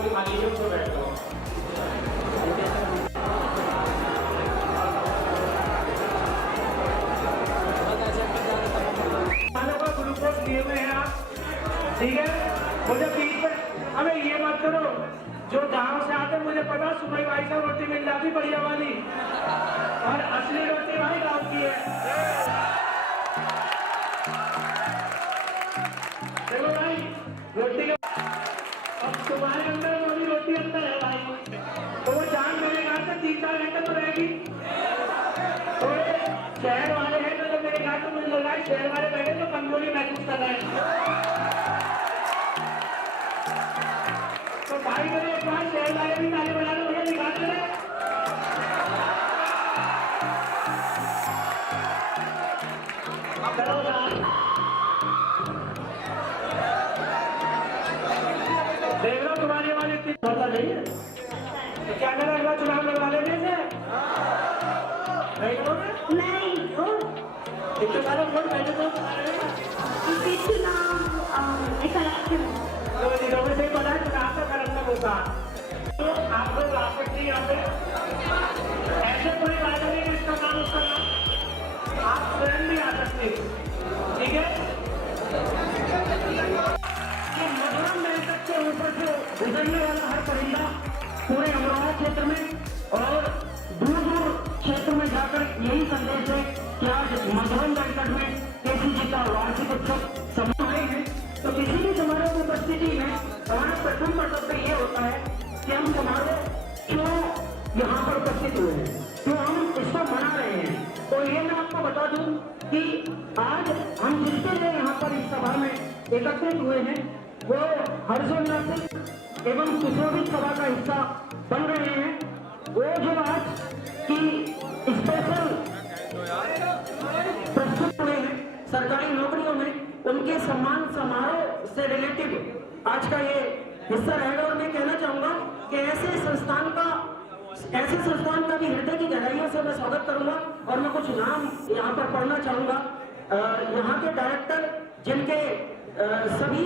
लोग खाली लोग तो बैठो। ग्लूकोज लिए हुए हैं आप, ठीक है। मुझे बीच में हमें ये मत करो, जो गांव से आते मुझे पता सुबह भाई साहब रोटी मिल जाती बढ़िया वाली, और असली रोटी भाई गाँव की है। देखो भाई रोटी के अब तुम्हारे अंदर वाली रोटी अंदर है भाई, तो वो जान मेरे घर से 3-4 घंटे तो रहेगी। तो शहर वाले हैं तो मेरे घर तो मुझे लग रहा है शहर वाले बैठे तो कमजोरी महसूस कर रहे हैं। तो भाई मेरे एक बार शहर वाले भी ताली बजा दो, मुझे दिखा दे। देख लो तुम्हारी वाली इतनी पता नहीं है तो क्या मेरा अगला चुनाव लगवा लेने से नहीं करोगे? नहीं इतने सारे वोट मैंने तो चुनाव से पता है चुनाव का करना होता। तो आप लोग आ सकते यहाँ पे, ऐसे कोई बात नहीं कि इसका काम उसका नाम, आप स्वयं भी आ सकते, ठीक है। कि मधुरम बैंकट के ऊपर से गुजरने वाला हर परिंदा पूरे अमरोहा क्षेत्र में और दूर दूर क्षेत्र में जाकर यही संदेश है कि आज मधुरम बैंकट में केसी जी का वार्षिक उत्सव समारोह है। तो किसी भी समारोह की उपस्थिति में हमारा प्रथम कर्तव्य ये होता है कि हम समारोह क्यों यहाँ पर उपस्थित हुए हैं, क्यों हम इसको मना रहे हैं। तो ये मैं आपको बता दूं कि आज हम जिसके लिए यहाँ पर इस सभा में एकत्रित हुए हैं वो हर्षोल्लासित एवं सुशोभित सभा का हिस्सा बन रहे हैं। वो जो आज की स्पेशल प्रस्तुत हुए हैं सरकारी नौकरियों में, उनके सम्मान समारोह से रिलेटेड आज का ये हिस्सा रहेगा। और मैं कहना चाहूंगा कि ऐसे संस्थान का भी हृदय की गहराइयों से मैं स्वागत करूंगा और मैं कुछ नाम यहाँ पर पढ़ना चाहूंगा। यहाँ के डायरेक्टर जिनके सभी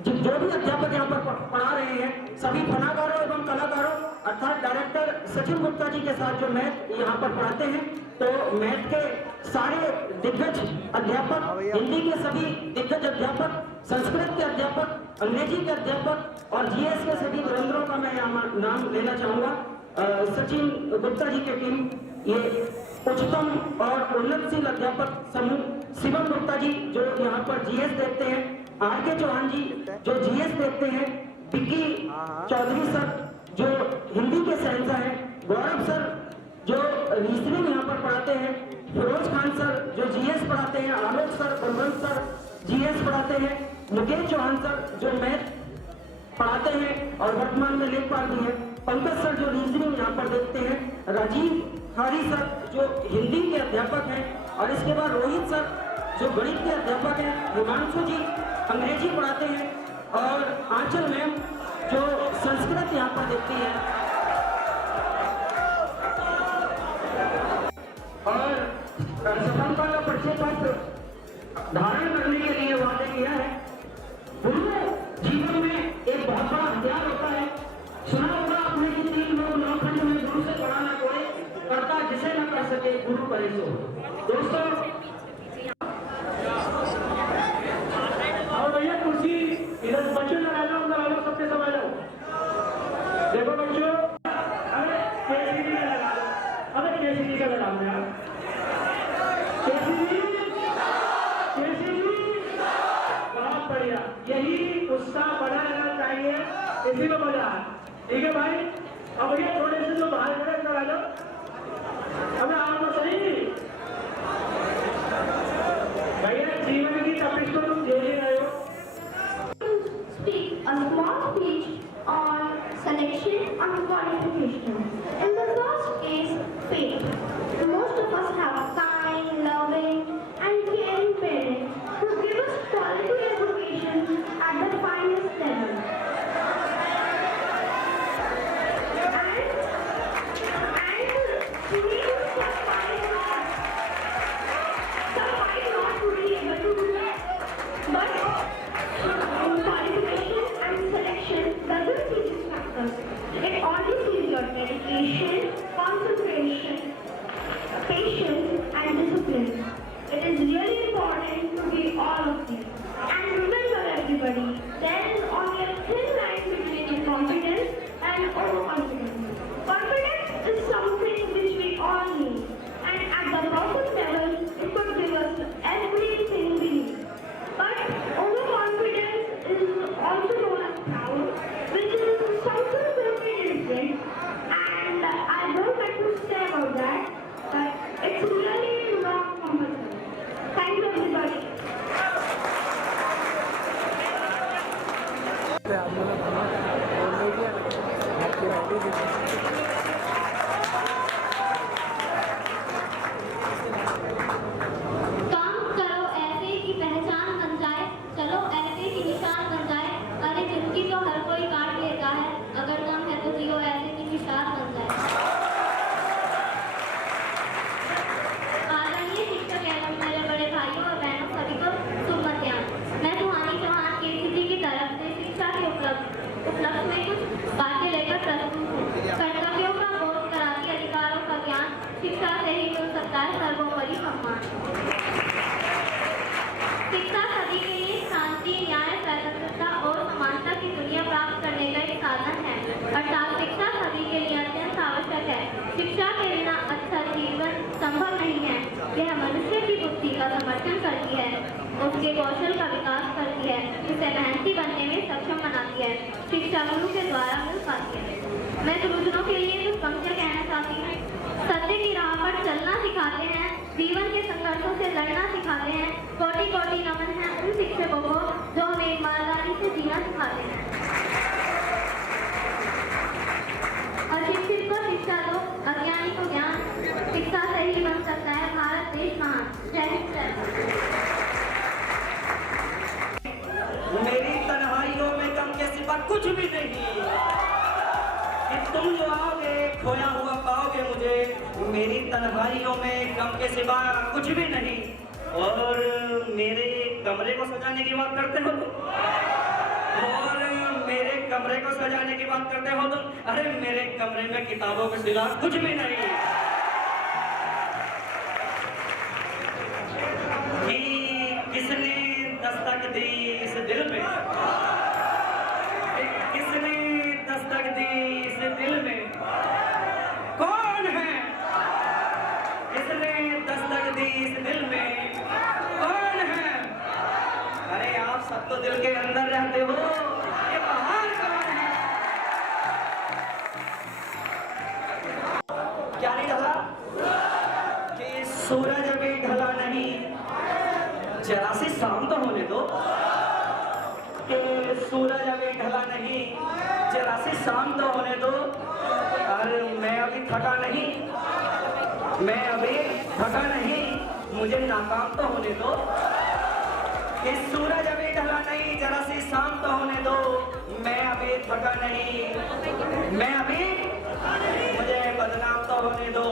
जो भी अध्यापक यहाँ पर पढ़ा रहे हैं, सभी फनाकारों एवं कलाकारों अर्थात डायरेक्टर सचिन गुप्ता जी के साथ जो मैथ यहाँ पर पढ़ाते हैं, तो मैथ के सारे दिग्गज अध्यापक, हिंदी के सभी दिग्गज अध्यापक, संस्कृत के अध्यापक, अंग्रेजी के अध्यापक और जीएस के सभी धुरंधरों का मैं यहाँ नाम लेना चाहूंगा। सचिन गुप्ता जी की टीम, ये उच्चतम और उन्नतशील अध्यापक समूह शिवम गुप्ता जी जो यहाँ पर जीएस देखते हैं, आर के चौहान जी जो जीएस देखते हैं, विक्की चौधरी सर जो हिंदी के शहंशाह हैं, गौरव सर जो रीजनिंग यहाँ पर पढ़ाते हैं, फिरोज खान सर जो जीएस पढ़ाते हैं, आलोक सर, बलवंत सर जीएस पढ़ाते हैं, मुकेश चौहान सर जो मैथ पढ़ाते हैं और वर्तमान में लेखपाल भी है, पंकज सर जो रीजनिंग यहाँ पर देखते हैं, राजीव खारी सर जो हिंदी के अध्यापक हैं और इसके बाद रोहित सर जो गणित के अध्यापक हैं, हिमांशु जी अंग्रेजी पढ़ाते हैं और आंचल मैम जो संस्कृत यहाँ पर देखती है। और सफलता का परिचय पत्र धारण करने के लिए वादे किया है। जीवन में एक बहुत बड़ा हथियार होता है। सुना होगा आपने कि 3 लोग नौखंड में गुरु से पढ़ा ना कोई, करता जिसे न कर सके गुरु करे सो। दोस्तों और भैया कुर्सी इधर बच्चों लगा लो सबके समय लो। देखो बच्चों, अरे केसीडी का लगा लो, अरे केसीडी का लगा लो यार, केसीडी बहुत बढ़िया, यही उत्साह बना रहना चाहिए, इसी में मजा है। ठीक है भाई, अब भैया थोड़े से जो बाहर खड़े लगा लो, हमें आप सही भैया जीवन की तपिश को तुम झेल रहे हो। Speak a small speech on selection and qualification. In the first case, faith. Most of us have kind, loving, and caring parents who give us quality education at the finest level. But qualification and selection doesn't teach us dedication, concentration, patience and discipline. It is really important to be all of these. And remember everybody, there is only a thin line between confidence and overconfidence. Confidence is something which we all need. And at the perfect level, it could give us everything we need. But overconfidence is also known as proud, which is something totally different. And I don't like to say about that, but it's really not compulsory. Thank you everybody. काम करो ऐसे की पहचान बन जाए, चलो ऐसे की निशान बन जाए। अरे जिंदगी तो हर कोई काट लेता है, अगर गम है तो जियो ऐसे की निशान बन जाए। आदरणीय शिक्षक एवं मेरे बड़े भाइयों और बहनों सभी को शुभ मध्याह्न। मैं सुहानी चौहान केसीसी की तरफ से शिक्षा के उपलक्ष्य में कुछ बातें लेकर प्रस्तुत हूँ। कर्तव्यों का बोध कराती अधिकारों का ज्ञान शिक्षा से ही मिल सकता है सर्वोपरि सम्मान। शिक्षा सभी के लिए शांति, न्याय, स्वतंत्रता और समानता की दुनिया प्राप्त करने का एक साधन है, अर्थात शिक्षा सभी के लिए अत्यंत आवश्यक है। शिक्षा के बिना अच्छा जीवन संभव नहीं है। यह मनुष्य की बुद्धि का समर्थन करती है, उसके कौशल का विकास करती है, उसे मेहनती बनने में सक्षम बनाती है। शिक्षा गुरु के द्वारा मिल पाती है। मैं गुरुजनों के लिए कुछ पंक्तियां कहना चाहती हूँ। सत्य की राह पर चलना सिखाते हैं, जीवन के संघर्षों से लड़ना सिखाते हैं। कोटि कोटि नमन है उन शिक्षकों को जो हमें ईमानदारी से जीना सिखाते हैं। अशिक्षित को शिक्षा दो, अज्ञानी को ज्ञान। शिक्षा से ही बन सकता है भारत देश महान। जय हिंद जय भारत। मेरी तन्हाइयों में गम के सिवा कुछ भी नहीं, कि तुम जो आओगे खोया हुआ पाओगे मुझे। मेरी तन्हाइयों में गम के सिवा कुछ भी नहीं। और मेरे कमरे को सजाने की बात करते हो तुम, और मेरे कमरे को सजाने की बात करते हो तुम। अरे मेरे कमरे में किताबों के सिवा कुछ भी नहीं। कि किसने दस्तक दी इस दिल में, किसने दस्तक दी इस दिल में, कौन है किसने दस्तक दी इस दिल में, कौन है? अरे आप सब तो दिल के अंदर रहते हो, ये बाहर कौन है? क्या नहीं ढला? कि सूरज अभी ढला नहीं, जरा सी शाम तो होने दो। कि सूरज अभी ढला नहीं, जरा सी शाम तो होने दो। अरे मैं अभी थका नहीं, मैं अभी थका नहीं, मुझे नाकाम तो होने दो। कि सूरज अभी ढला नहीं, जरा सी शाम तो होने दो। मैं अभी थका नहीं, मैं अभी, मुझे बदनाम तो होने दो।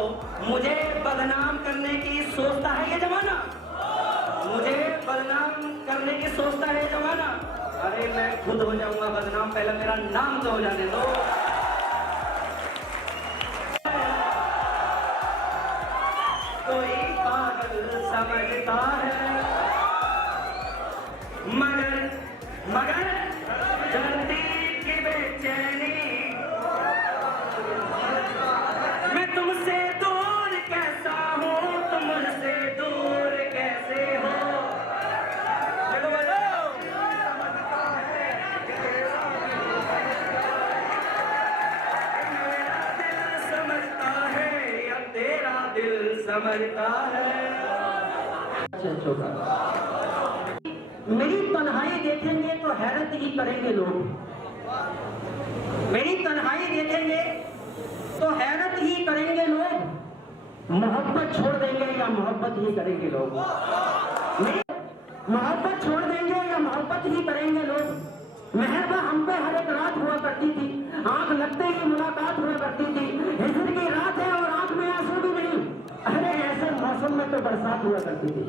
मुझे बदनाम करने की सोचता है ये जमाना, मुझे बदनाम करने की सोचता है ये जमाना। अरे मैं खुद हो जाऊंगा बदनाम, पहले मेरा नाम तो हो जाने दो। कोई पागल समझता है, मगर धरती की बेचैनी। मैं तुमसे दूर कैसा हूँ, तुम मुझसे दूर कैसे हो? बोलो बोलो। मेरा दिल समझता है या तेरा दिल समझता है? मेरी तन्हाई देखेंगे तो हैरत ही करेंगे लोग, मेरी तन्हाई देखेंगे तो हैरत ही करेंगे लोग। मोहब्बत छोड़ देंगे या मोहब्बत ही करेंगे लोग, मोहब्बत छोड़ देंगे या मोहब्बत ही करेंगे लोग। मेहरबा हम पे हर एक रात हुआ करती थी, आंख लगते ही मुलाकात हुआ करती थी। हिजर की रात है और आंख में आंसू भी नहीं। अरे ऐसे मौसम में तो बरसात हुआ करती थी,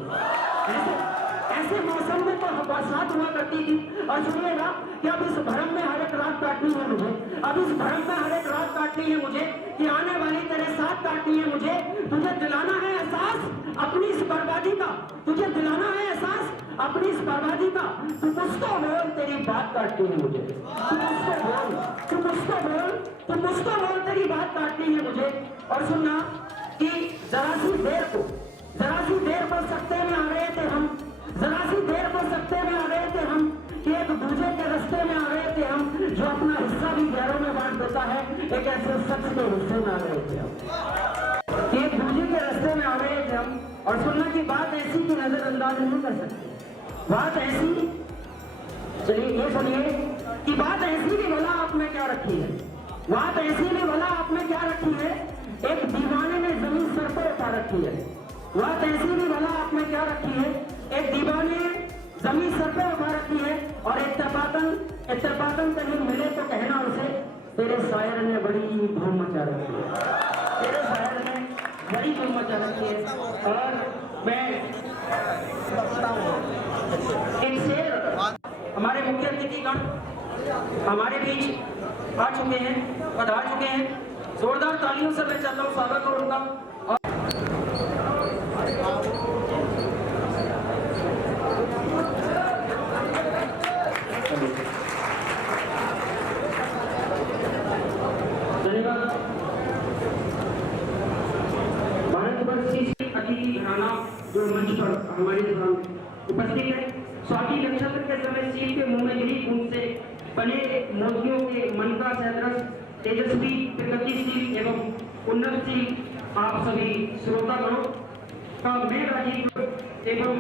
ऐसे मौसम में तो बरसात हुआ करती थी। और सुनिएगा कि अब इस भरम में हर एक रात काटनी है मुझे, अब इस भरम में हर एक रात काटनी है मुझे कि आने वाली तेरे साथ काटनी है मुझे। तुझे दिलाना है एहसास अपनी इस बर्बादी का, तुझे दिलाना है एहसास अपनी इस बर्बादी का। तू कुछ तो बोल, तेरी बात काटनी है मुझे। तू कुछ तो बोल, तू कुछ तो बोल, तू कुछ तो बोल, तेरी बात काटनी है मुझे। और सुनना कि जरा सी देर को सकते में आ रहे थे हम, जरा सी देर को सकते में आ रहे थे हम, कि एक दूसरे के रास्ते में आ रहे थे हम, जो अपना हिस्सा भी गैरों में बांट देता है, एक ऐसे शख्स के हिस्से में आ रहे थे हम, कि एक दूसरे के रास्ते में आ रहे थे हम। और सुनना की बात ऐसी कि नजरअंदाज नहीं कर सकते, बात ऐसी, चलिए ये सुनिए कि बात ऐसी भी भला आप में क्या रखी है, बात ऐसी भी भला आप में क्या रखी है, एक दीवाने ने जमीन सर पर उठा रखी है। बात ऐसी भी भला आप में क्या रखी है, एक दीवाने जमीन सर पे उठा रखी है। और इत्तेफाकन कहीं मिले तो कहना उसे, तेरे शायर ने बड़ी धूम मचा रखी है, तेरे शायर ने बड़ी धूम मचा रखी है। और मैं एक शेर, हमारे मुख्य अतिथिगण हमारे बीच आ चुके हैं, पधार चुके हैं, जोरदार तालियों से मैं चाहता हूँ स्वागत करूँ उनका। जो मंच पर हमारे उपस्थित है, स्वाति नक्षत्र के समय सील के मुंह में यही बूंद से बने मोतियों के मन का सदृश तेजस्वी प्रगतिशील एवं उन्नतशील आप सभी श्रोतागणों का मैं राजीव एवं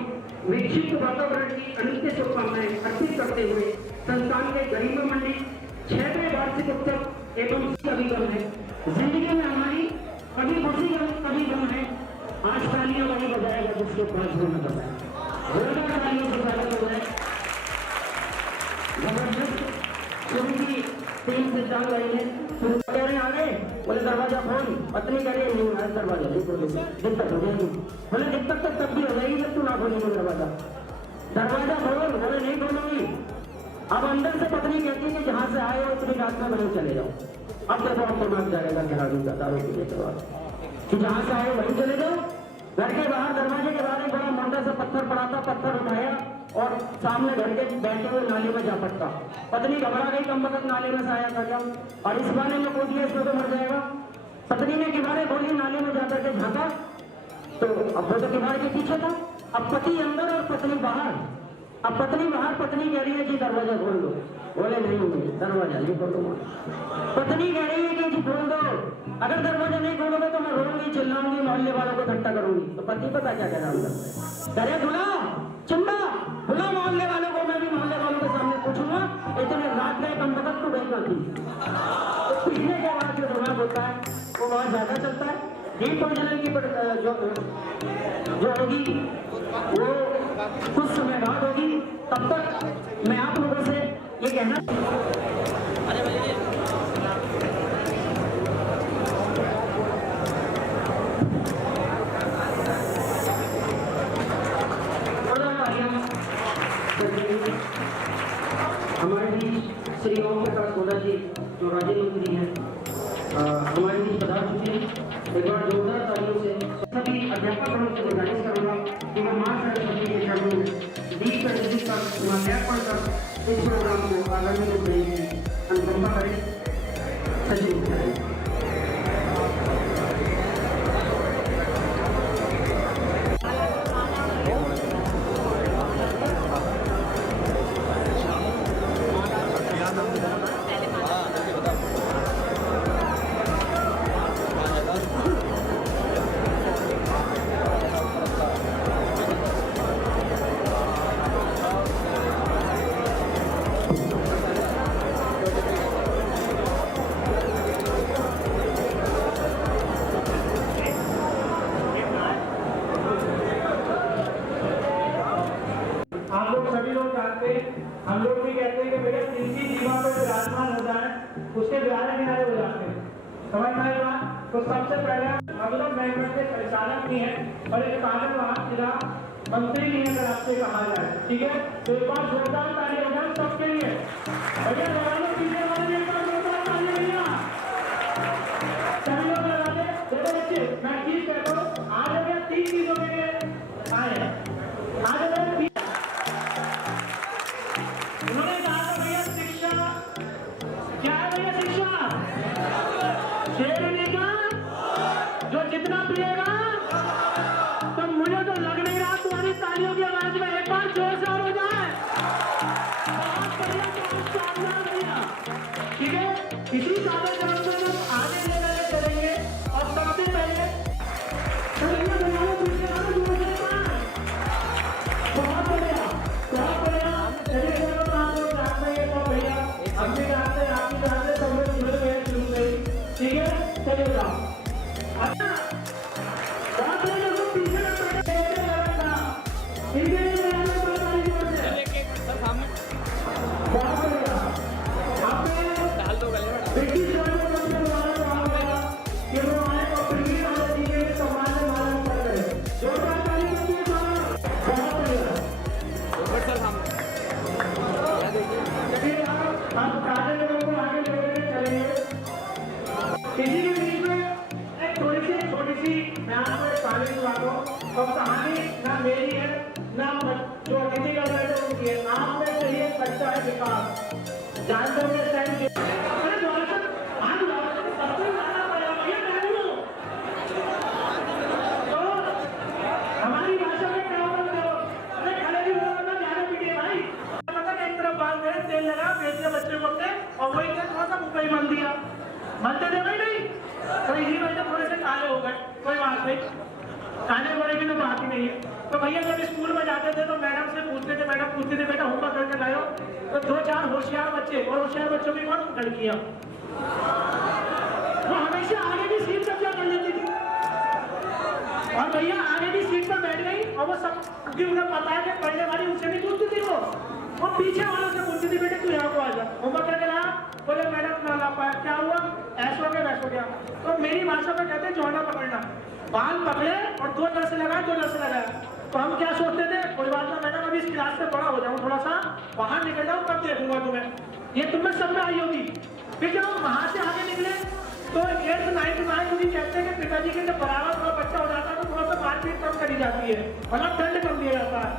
विकसित वातावरण की अनित्य शुभकामनाएं अर्पित करते हुए संस्थान के गरिमा मंडित 6वें वार्षिक उत्सव एवं अभिगम है। जिंदगी में हमारी कभी खुशी है कभी गम है। आज तालियां वही बजाएगा जिसके पास होना बताए, तालियों से स्वागत हो जाए। जबरदस्त क्योंकि तीन से चाल रही है, कह रहे आ गए, बोले दरवाजा खोल, पत्नी कह रही नहीं दरवाजा नहीं खोले, दिक्कत हो जाएगी। बोले दिक्कत तो तब भी हो जाएगी जब तू ना खोलेंगे दरवाजा, दरवाजा खोल, बोले नहीं खोलूंगी। अब अंदर से पत्नी कहती है कि जहां से आए हो उतनी रात में बने चले जाओ। अब देखो अब तो मांग जाएगा गिरा दूंगा दारू पीने के बाद, कि जहां से आए वहीं चले जाओ। घर के बाहर दरवाजे के बाहर एक बड़ा मोटा सा पत्थर पड़ा था, पत्थर उठाया और सामने घर के बैठे हुए नाले में जा पड़ता। पत्नी घबरा गई, कम वक्त नाले में से आया था क्या, और इस बारे में कूद दिया इसको तो मर जाएगा। पत्नी ने किनारे खोली, नाले में जाकर के झांका तो अब वो तो किनारे के पीछे था। अब पति अंदर और पत्नी बाहर। अब पत्नी बाहर, पत्नी कह रही है जी दरवाजा खोल दो, बोले नहीं दरवाजा नहीं खोलूंगा। पत्नी कह रही है कि जी खोल दो, अगर दरवाजा नहीं खोलोगे तो मैं रोऊंगी, चिल्लाऊंगी, मोहल्ले वालों को इकट्ठा करूंगी। तो पति पता क्या कह रहा हूँ, करे बुला चिंबा, बुला मोहल्ले वालों को, मैं भी मोहल्ले वालों के सामने पूछूंगा इतने रात गए कम वक्त तो गई थी। तो पीछने के बाद जो दिमाग होता है वो बहुत ज्यादा चलता है। दीप प्रज्वलन की जो होगी वो कुछ समय बाद होगी। तब तक मैं आप लोगों से ये कहना, हमारे बीच श्री ओम प्रकाश सोदा जी जो राज्य मंत्री हैं हमारे बीच पधार चुके हैं। एक बार जोरदार तालियों से सभी अध्यापकों से गुजारिश करूंगा कि वो मां सरस्वती के चरणों में दीप प्रज्वलित कर त्याग पढ़कर इस प्रोग्राम को आगामी में बढ़ेंगे अनुकंपा करें, सचिव करें। हम लोग भी कहते हैं कि भैया किसी जीवा पर विराजमान हो जाए उसके द्वारा किनारे हो जाते हैं, समझ में आएगा। तो सबसे पहले हम लोग बैंकवेट के परिचालक भी हैं और एक कानून वहाँ जिला मंत्री भी हैं अगर आपसे कहा जाए, ठीक है। तो एक बार जोरदार ताली हो जाए सबके लिए, भैया पीछे वाले एक बार जोरदार ताली भैया। शेरनी का जो जितना पिएगा, तो मुझे तो लग नहीं रहा तुम्हारी तालियों की आवाज में एक बार जोर से और हो जाए। बहुत बढ़िया, बहुत शानदार भैया। ठीक है, इसी कार्यक्रम को हम आगे लेकर चलेंगे और सबसे पहले बहुत बढ़िया, बहुत बढ़िया। चलिए चलो, आप लोग जानते हैं तो भैया हम भी जानते हैं, आप भी जानते हैं, सब लोग जुड़े हुए हैं शुरू से ही। ठीक है, चलिए जाओ। अच्छा, बहुत लोगों को पीछे ना पड़े, कैसे लगा था? ठीक है, मैं आपको बता रही हूँ। बहुत बढ़िया। आपने ब्रिटिश वालों को बुलाया तो आ गया कि वो आए और ब्रिटिश वाले जी के सम्मान में माला कर गए। जोरदार ताली बजाइए बाबा। बहुत बढ़िया। चलिए हम सारे लोगों को आगे लेकर चलेंगे। इसी के बीच में एक थोड़ी सी छोटी सी मैं आपको एक कहानी सुना दूं। और कहानी ना मेरी है ना जो अतिथि का बैठे उनकी है। आप में से एक बच्चा है विकास, जानते होंगे इस टाइम के। अरे दौलत, हम दौलत को सबको ही मानना पड़ेगा भैया, मैं हूं। तो हमारी भाषा में क्या होगा करो, अरे खड़े भी बोलो ना, ज्यादा पीटिए भाई। पता है, एक तरफ बाल मेरे तेल लगा, बेच दिया बच्चे को अपने, और वही तेल थोड़ा सा मुंह पे ही बन दिया। बनते थे भाई नहीं, तो इसी वजह से थोड़े से काले हो गए। कोई बात नहीं, काले होने की तो बात ही नहीं है। तो भैया जब स्कूल में जाते थे तो मैडम से पूछते थे, मैडम पूछते थे बेटा होमवर्क करके लाए हो? तो 2-4 होशियार बच्चे, और होशियार बच्चों की कौन? लड़कियां। वो हमेशा आगे की सीट कब्जा कर लेती थी, और भैया आगे की सीट पर बैठ गई, और वो सब क्योंकि उन्हें पता है कि पहले वाली उनसे नहीं पूछती थी, वो पीछे वालों से पूछती थी बेटे तू यहाँ को आ जा, होमवर्क करके लाया? बोले मैडम ना ला पाया। क्या हुआ? ऐसा हो गया वैसा हो गया। तो मेरी भाषा में कहते हैं जोड़ा पकड़ना। बाल पकड़े और 2 नर्स लगाए, 2 नर्स लगाया। तो हम क्या सोचते थे, कोई बात ना मैडम, अभी इस क्लास से बड़ा हो जाऊं, थोड़ा सा बाहर निकल जाऊं, तब देखूंगा तुम्हें। ये तुम में सब में आई होगी। फिर जब हम वहां से आगे निकले तो 8th 9th में आए, कहते हैं कि पिताजी के जब बराबर थोड़ा बच्चा हो जाता है तो थोड़ा सा मारपीट कम करी जाती है, मतलब दंड कम दिया जाता है।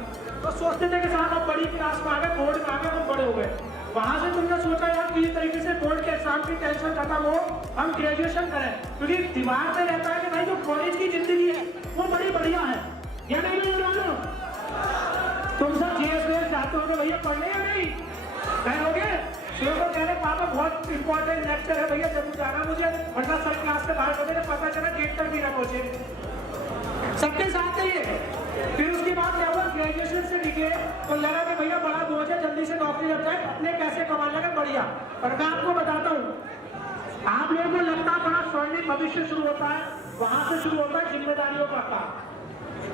तो सोचते थे कि साहब अब बड़ी क्लास में आ गए, बोर्ड में आ गए, हम बड़े हो गए। वहां से तुमने सोचा यार कि इस तरीके से बोर्ड के एग्जाम की टेंशन खत्म हो, हम ग्रेजुएशन करें, क्योंकि दिमाग में रहता है कि भाई जो कॉलेज की जिंदगी है वो बड़ी बढ़िया है। या नहीं जानो, तुम सब जीएस चाहते हो भैया पढ़ने या नहीं कहोगे? शुरू को कह रहे पापा बहुत इंपॉर्टेंट लेक्चर है भैया, जरूर जाना मुझे, वरना सर क्लास से बाहर होने पता चला गेट तक भी ना पहुंचे। सबके साथ चाहिए। फिर उसके बाद क्या हुआ, ग्रेजुएशन से निकले तो लगा कि भैया बड़ा बोझ है, जल्दी से नौकरी लग जाए, अपने पैसे कमा लगे बढ़िया। और मैं आपको बताता हूँ, आप लोगों को लगता है बड़ा स्वर्णिम भविष्य शुरू होता है, वहां से शुरू होता है जिम्मेदारियों का काम।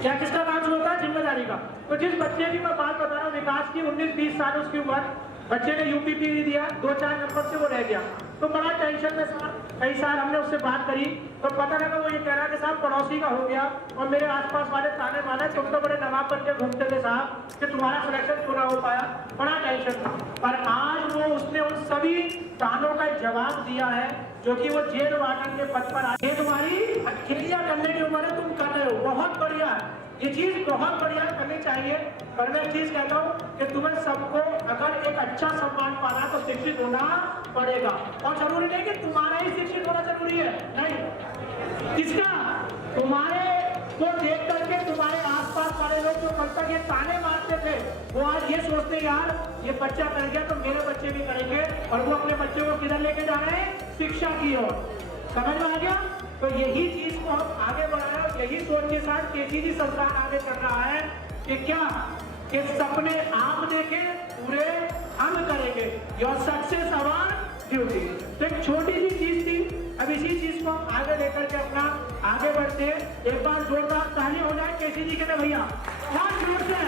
क्या किसका काम शुरू होता है? जिम्मेदारी का। तो जिस बच्चे की मैं बात बता रहा हूँ, विकास की 19-20 साल उसकी उम्र, बच्चे ने यूपीपी दिया, 2-4 नंबर से वो रह गया, तो बड़ा टेंशन में था। कई साल हमने उससे बात करी तो पता लगा वो ये कह रहा कि साहब पड़ोसी का हो गया, और मेरे आसपास वाले ताने माने तुम तो बड़े नवाब बन के घूमते थे साहब कि तुम्हारा सिलेक्शन क्यों ना हो पाया। बड़ा टेंशन था, पर आज वो उसने उन सभी तानों का जवाब दिया है जो कि वो जेल वार्डन के पद पर आए। तुम्हारी क्रिया करने की उम्र है, तुम कर रहे हो, बहुत बढ़िया, ये चीज बहुत बढ़िया करनी चाहिए। पर मैं एक चीज कहता हूँ कि तुम्हें सबको अगर एक अच्छा सम्मान पाना तो शिक्षित होना पड़ेगा, और जरूरी नहीं कि तुम्हारा ही शिक्षित होना जरूरी है, नहीं, किसका? तुम्हारे को देख करके तुम्हारे आसपास वाले लोग जो कल तक ये ताने मारते थे, वो आज ये सोचते यार ये बच्चा कर गया तो मेरे बच्चे भी करेंगे, और वो अपने बच्चे को किधर लेके जा रहे हैं? शिक्षा की ओर। समझ में आ गया? तो यही चीज को हम आगे बढ़ाया, और यही सोच के साथ केसीजी संस्थान आगे कर रहा है कि क्या कि सपने आप देखे, पूरे हम करेंगे, योर सक्सेस अवर ड्यूटी। तो एक छोटी सी चीज थी, अब इसी चीज को हम आगे लेकर के अपना आगे बढ़ते हैं। एक बार जोरदार ताली हो जाए केसीजी के लिए भैया, बहुत जोर से।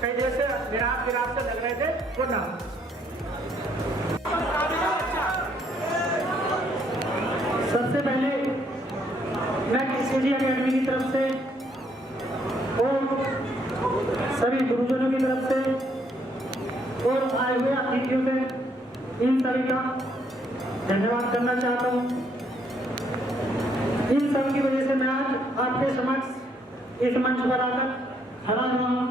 कई देर से निराश से लग रहे थे वो ना। सबसे पहले मैं केसीजी अकेडमी की तरफ से और सभी गुरुजनों की तरफ से और आए हुए अतिथियों से इन सभी का धन्यवाद करना चाहता हूँ। इन सब की वजह से मैं आज आपके समक्ष इस मंच पर आकर खड़ा हुआ हूँ।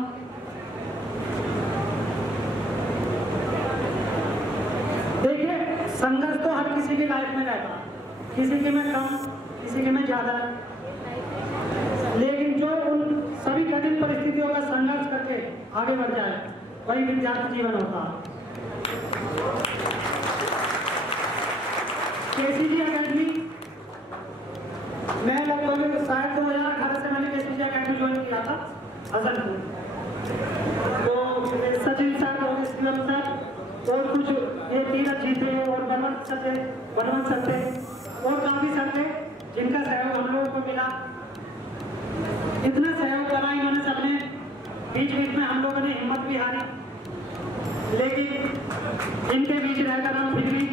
देखिए संघर्ष तो हर किसी की लाइफ में रहता, किसी के में कम, किसी के में ज़्यादा, लेकिन जो उन सभी कठिन परिस्थितियों का संघर्ष करके आगे बढ़ जाए वही विद्यार्थी जीवन होता। केसीजी अकेडमी मैं लगभग शायद 2018 से मैंने केसीजी अकेडमी ज्वाइन किया था हसनपुर। तो सचिन सर और शिवम सर और कुछ ये तीरथ जी थे और बनवंत सर थे और काफी सर थे जिनका सहयोग हम लोगों को मिला। इतना सहयोग करा इन्होंने सबने, बीच बीच में हम लोगों ने हिम्मत भी हारी, लेकिन इनके बीच रहकर हम फिर भी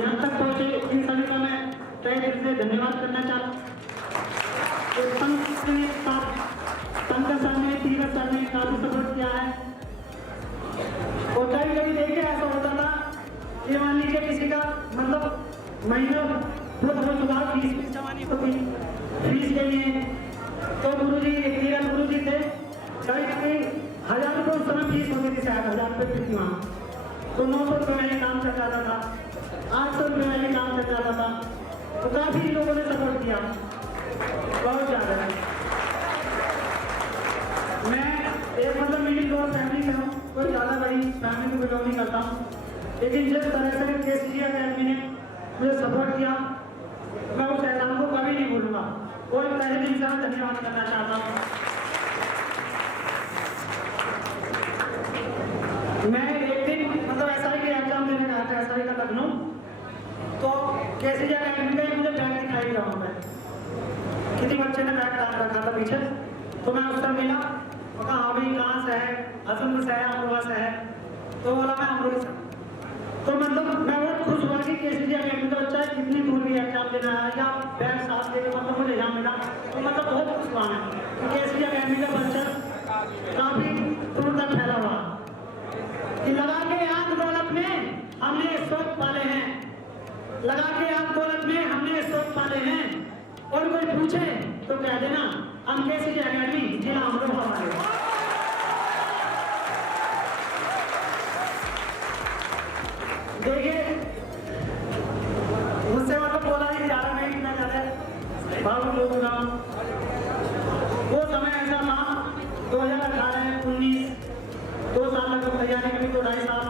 यहाँ तक पहुंचे। इन सभी का मैं तहे दिल से धन्यवाद करना चाहता हूँ। पंकज सर ने, तीरथ सर ने काफी सपोर्ट किया है। और कभी कभी देखिए ऐसा होता था कि मान लीजिए किसी का मतलब महीना रोजगार फीस जमानी होती, फीस के लिए तो गुरुजी तीरथ गुरुजी थे, कभी कभी 1000 रुपये उस समय फीस होती थी, शायद 1000 रुपये फीस वहाँ, तो 900 रुपये में ही काम चल जाता था, 800 रुपये में ही काम चल जाता था। तो काफी लोगों ने सपोर्ट किया, बहुत ज़्यादा। मैं एक मतलब मिडिल क्लास फैमिली से हूँ, कोई ज़्यादा बड़ी फैमिली को बिलोंग नहीं करता हूँ, लेकिन जिस तरह से केसीजी अकेडमी ने मुझे सपोर्ट किया मैं उस एहसान को कभी नहीं भूलूंगा और तहे दिल से धन्यवाद करना चाहता हूँ। मैं एक दिन मतलब SI के एग्जाम देने गया था, SI का लखनऊ, तो केसीजी अकेडमी का मुझे बैग दिखाई दिया वहाँ पे, किसी बच्चे ने बैग डाल रखा था पीछे, तो मैं उससे मिला और कहा हाँ भाई कहाँ से है, हसनपुर से है, अमरोहा से है, तो बोला मैं अमरोहा से। तो मतलब मैं बहुत खुश हुआ कि केसीजी अकेडमी का बच्चा कितनी दूर भी एग्जाम देना है या बैग साथ लेके मतलब मुझे एग्जाम मिला, तो मतलब बहुत खुश हुआ मैं कि केसीजी अकेडमी का बच्चा काफी दूर तक फैला हुआ कि लगा के आग दौलत में हमने शौक पाले हैं, लगा के आग दौलत में हमने शौक पाले हैं, और कोई पूछे तो कह देना हम केसीजी अकेडमी जिला अमरोहा वाले। देखिए मुझसे मतलब बोला ही जा रहा नहीं कितना ज्यादा बाबू लोग ना, वो समय ऐसा था 2018-19 2 साल तक तैयारी करी, 2-2.5 साल।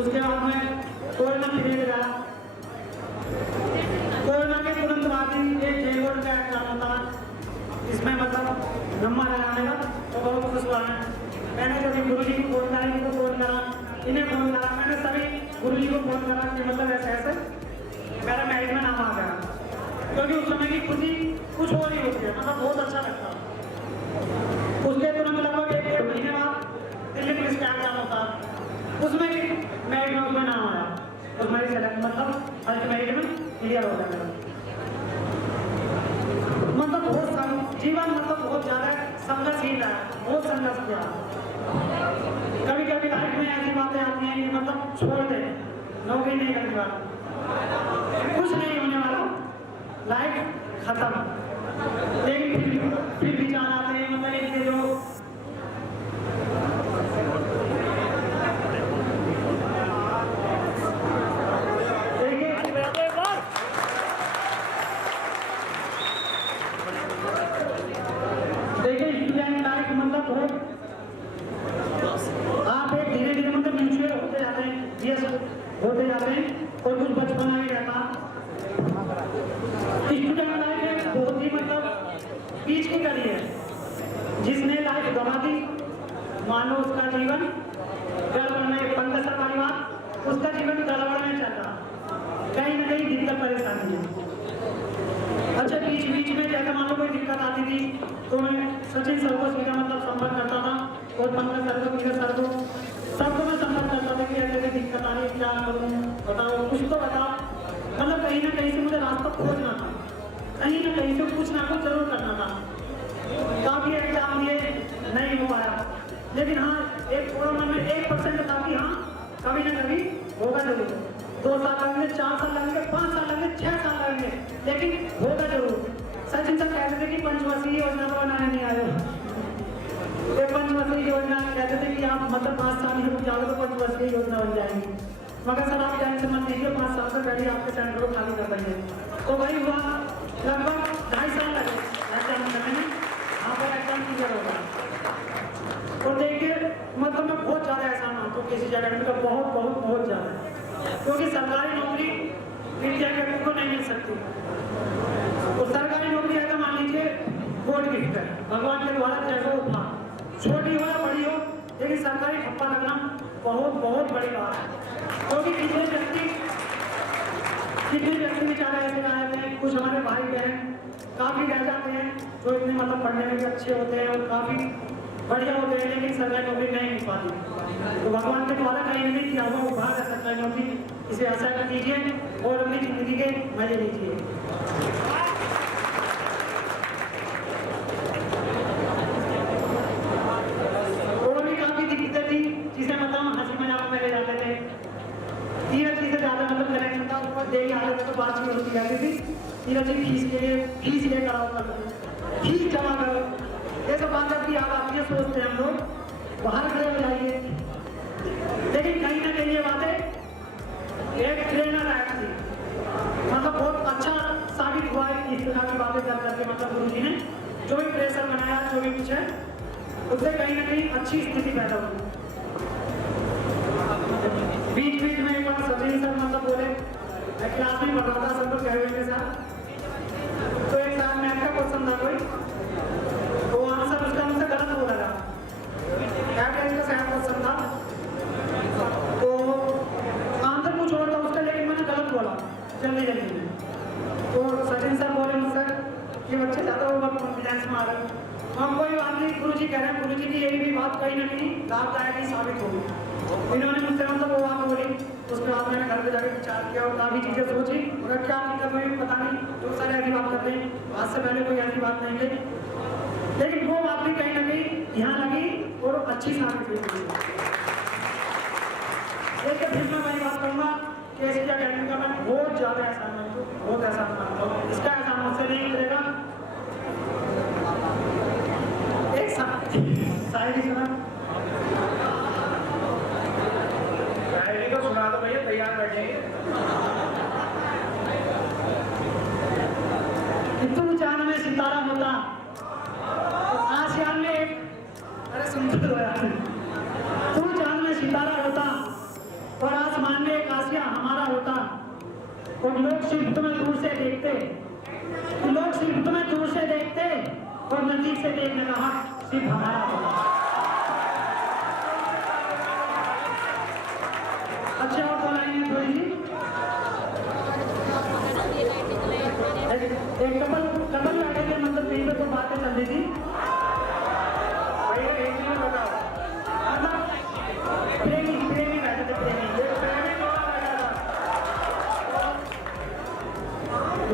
उसके बाद में कोरोना पीरियड गया, कोरोना के तुरंत बाद ही एक जेल बोर्ड का एग्जाम होता, इसमें मतलब नंबर लगाने का, तो बहुत खुश हुआ है। मैंने कभी गुरु जी को फोन करा, इनको फोन करा, इन्हें फोन करा, मैंने सभी गुरु जी को फोन करा कि मतलब ऐसे ऐसे मेरा मैरिज में नाम आ गया, क्योंकि उस समय की खुशी कुछ और ही होती है, मतलब बहुत अच्छा लगता। उसके तुरंत लगभग 1 महीने बाद दिल्ली पुलिस का एग्जाम होता, उसमें भी मैरिज में उसमें नाम आया, उसमें भी सेलेक्ट मतलब फर्स्ट मैरिज में क्लियर हो गया। मतलब बहुत जीवन मतलब बहुत ज्यादा संघर्षहीन है, बहुत संघर्ष किया। कभी कभी लाइफ में ऐसी बातें आती हैं कि मतलब छोड़ दे, नौकरी नहीं करने वाला, कुछ नहीं होने वाला, लाइफ खत्म, लेकिन फिर भी जान आते हैं मतलब इनके जो देखिए स्टूडेंट लाइफ मतलब बहुत आप एक धीरे धीरे मतलब म्यूचुअल होते जाते हैं, यस होते जाते हैं, और कुछ बचपना ही रहता। स्टूडेंट लाइफ एक बहुत ही मतलब बीच की कड़ी है, जिसने लाइफ गंवा दी मानो उसका जीवन गड़बड़ में, पंकज सर वाली बात, उसका जीवन गड़बड़ में चल रहा, कहीं ना कहीं दिक्कत परेशानी है। अच्छा बीच बीच में जैसे मान लो कोई दिक्कत आती थी तो मैं सचिन सर को सीधा मतलब संपर्क करता था, और पंकज सर को, नीरज सर को, सबको मैं संपर्क करता था कि ऐसे दिक्कत आ रही है, क्या करूँ बताओ, कुछ तो बताओ। मतलब कहीं ना कहीं से मुझे रास्ता खोजना था, कहीं ना कहीं से कुछ ना कुछ जरूर करना था। काफी एग्जाम ये नहीं हो पाया, लेकिन हाँ एक पूरा मन में 1% था कि हाँ कभी ना कभी होगा जरूर। 2 साल लगेंगे, 4 साल लगेंगे, 5 साल लगेंगे, 6 साल लगेंगे, लेकिन होगा जरूर। सचिन सर कहते थे कि पंचवर्षीय योजना तो बनाने नहीं आए, ये पंचवर्षीय योजना कहते थे कि आप मतलब 5 साल में जाओगे तो पंचवर्षीय योजना बन जाएंगी। मगर सर आप टेंशन मत लीजिए, 5 साल से पहले आपके सेंटर को खाली कर देंगे। तो वही हुआ लगभग 2.5 साल लगे एग्जाम करने में, यहाँ पर एग्जाम क्लियर होगा। और देखिए मतलब मैं बहुत ज़्यादा एहसान मानता हूँ किसी अकेडमी का, बहुत ज़्यादा, क्योंकि सरकारी नौकरी इंडिया अकेडमी को नहीं मिल सकती। तो सरकारी नौकरी अगर मान लीजिए गॉड गिफ्ट है, भगवान के द्वारा जैसे वो था, छोटी हो या बड़ी हो, लेकिन सरकारी ठप्पा लगना बहुत बड़ी बात है। क्योंकि कितने व्यक्ति बेचारे ऐसे आए हैं, कुछ हमारे भाई बहन काफ़ी रह जाते हैं जो इतने मतलब पढ़ने में भी अच्छे होते हैं और काफ़ी बढ़िया होते हैं, लेकिन सरकारी नौकरी नहीं मिल पाती। तो भगवान के द्वारा कहीं नहीं किया हुआ उपहार है सरकारी नौकरी, इसे आशा कीजिए और अपनी जिंदगी के मजे लीजिए। और भी काफ़ी दिक्कतें थी जिसे मतलब हंसी मजाक में ले जाते थे, 3 चीज़ें ज़्यादा मतलब कनेक्शन था, उसको दे ही आते थे तो बातचीत होती रहती थी। 3 चीज़ फीस लेकर आओ, फीस जमा करो, ये सब बात जब याद आती है सोचते हैं हम लोग बाहर खड़े हो जाइए। लेकिन कहीं ना कहीं ये बातें एक प्रेरणादायक थी, मतलब बहुत अच्छा साबित हुआ है इस तरह की बातें कर करके, मतलब गुरुजी ने जो भी प्रेशर बनाया, जो भी कुछ है, उससे कहीं ना कहीं अच्छी स्थिति पैदा हुई। बीच में एक बार सचिन सर मतलब बोले, मैं क्लास में पढ़ रहा था, सब लोग कह हुए के साथ, तो एक साथ मैथ का क्वेश्चन था कोई, तो आंसर उसका मुझसे गलत बोला था, एवरेज का शायद क्वेश्चन था, तो आंसर कुछ और था उसका, लेकिन मैंने गलत बोला जल्दी में। तो सचिन सर बोले मुझसे कि बच्चे ज़्यादा ओवर कॉन्फिडेंस में आ रहे, हम कोई बात नहीं, गुरुजी कह रहे हैं, गुरुजी की यही भी बात कहीं ना कहीं लाभदायक ही साबित होगी। इन्होंने मुझसे मतलब वो बात बोली, उसके बाद मैंने घर पे जाकर विचार किया और काफ़ी चीज़ें सोची, मगर क्या दिक्कत हुई पता नहीं, जो सारे ऐसी बात करते हैं, आज से पहले कोई ऐसी बात नहीं गई, लेकिन वो बात भी कहीं ना कहीं यहाँ लगी और अच्छी साबित हुई। एक फिर मैं वही बात करूँगा कि एसपी अकेडमी का मैं बहुत ज़्यादा एहसान मानता हूँ, बहुत एहसान मानता हूँ, इसका एहसान मुझसे नहीं मिलेगा। एक शायरी सुना, शायरी को सुना दो भैया, तैयार बैठेंगे। तू चांद में सितारा होता, आसियान में एक, अरे सुन तो यार, तू चांद में सितारा होता और आसमान में एक आसिया हमारा होता, और लोग सिर्फ तुम्हें दूर से देखते, और नजदीक से देखने का हक सिर्फ हमारा होता। अच्छा और बोलाएंगे थोड़ी सी, एक कपल बैठे थे, मतलब कहीं पर तो बातें चल रही थी, भैया एक चीज बताओ, मतलब प्रेमी बैठे थे, प्रेमी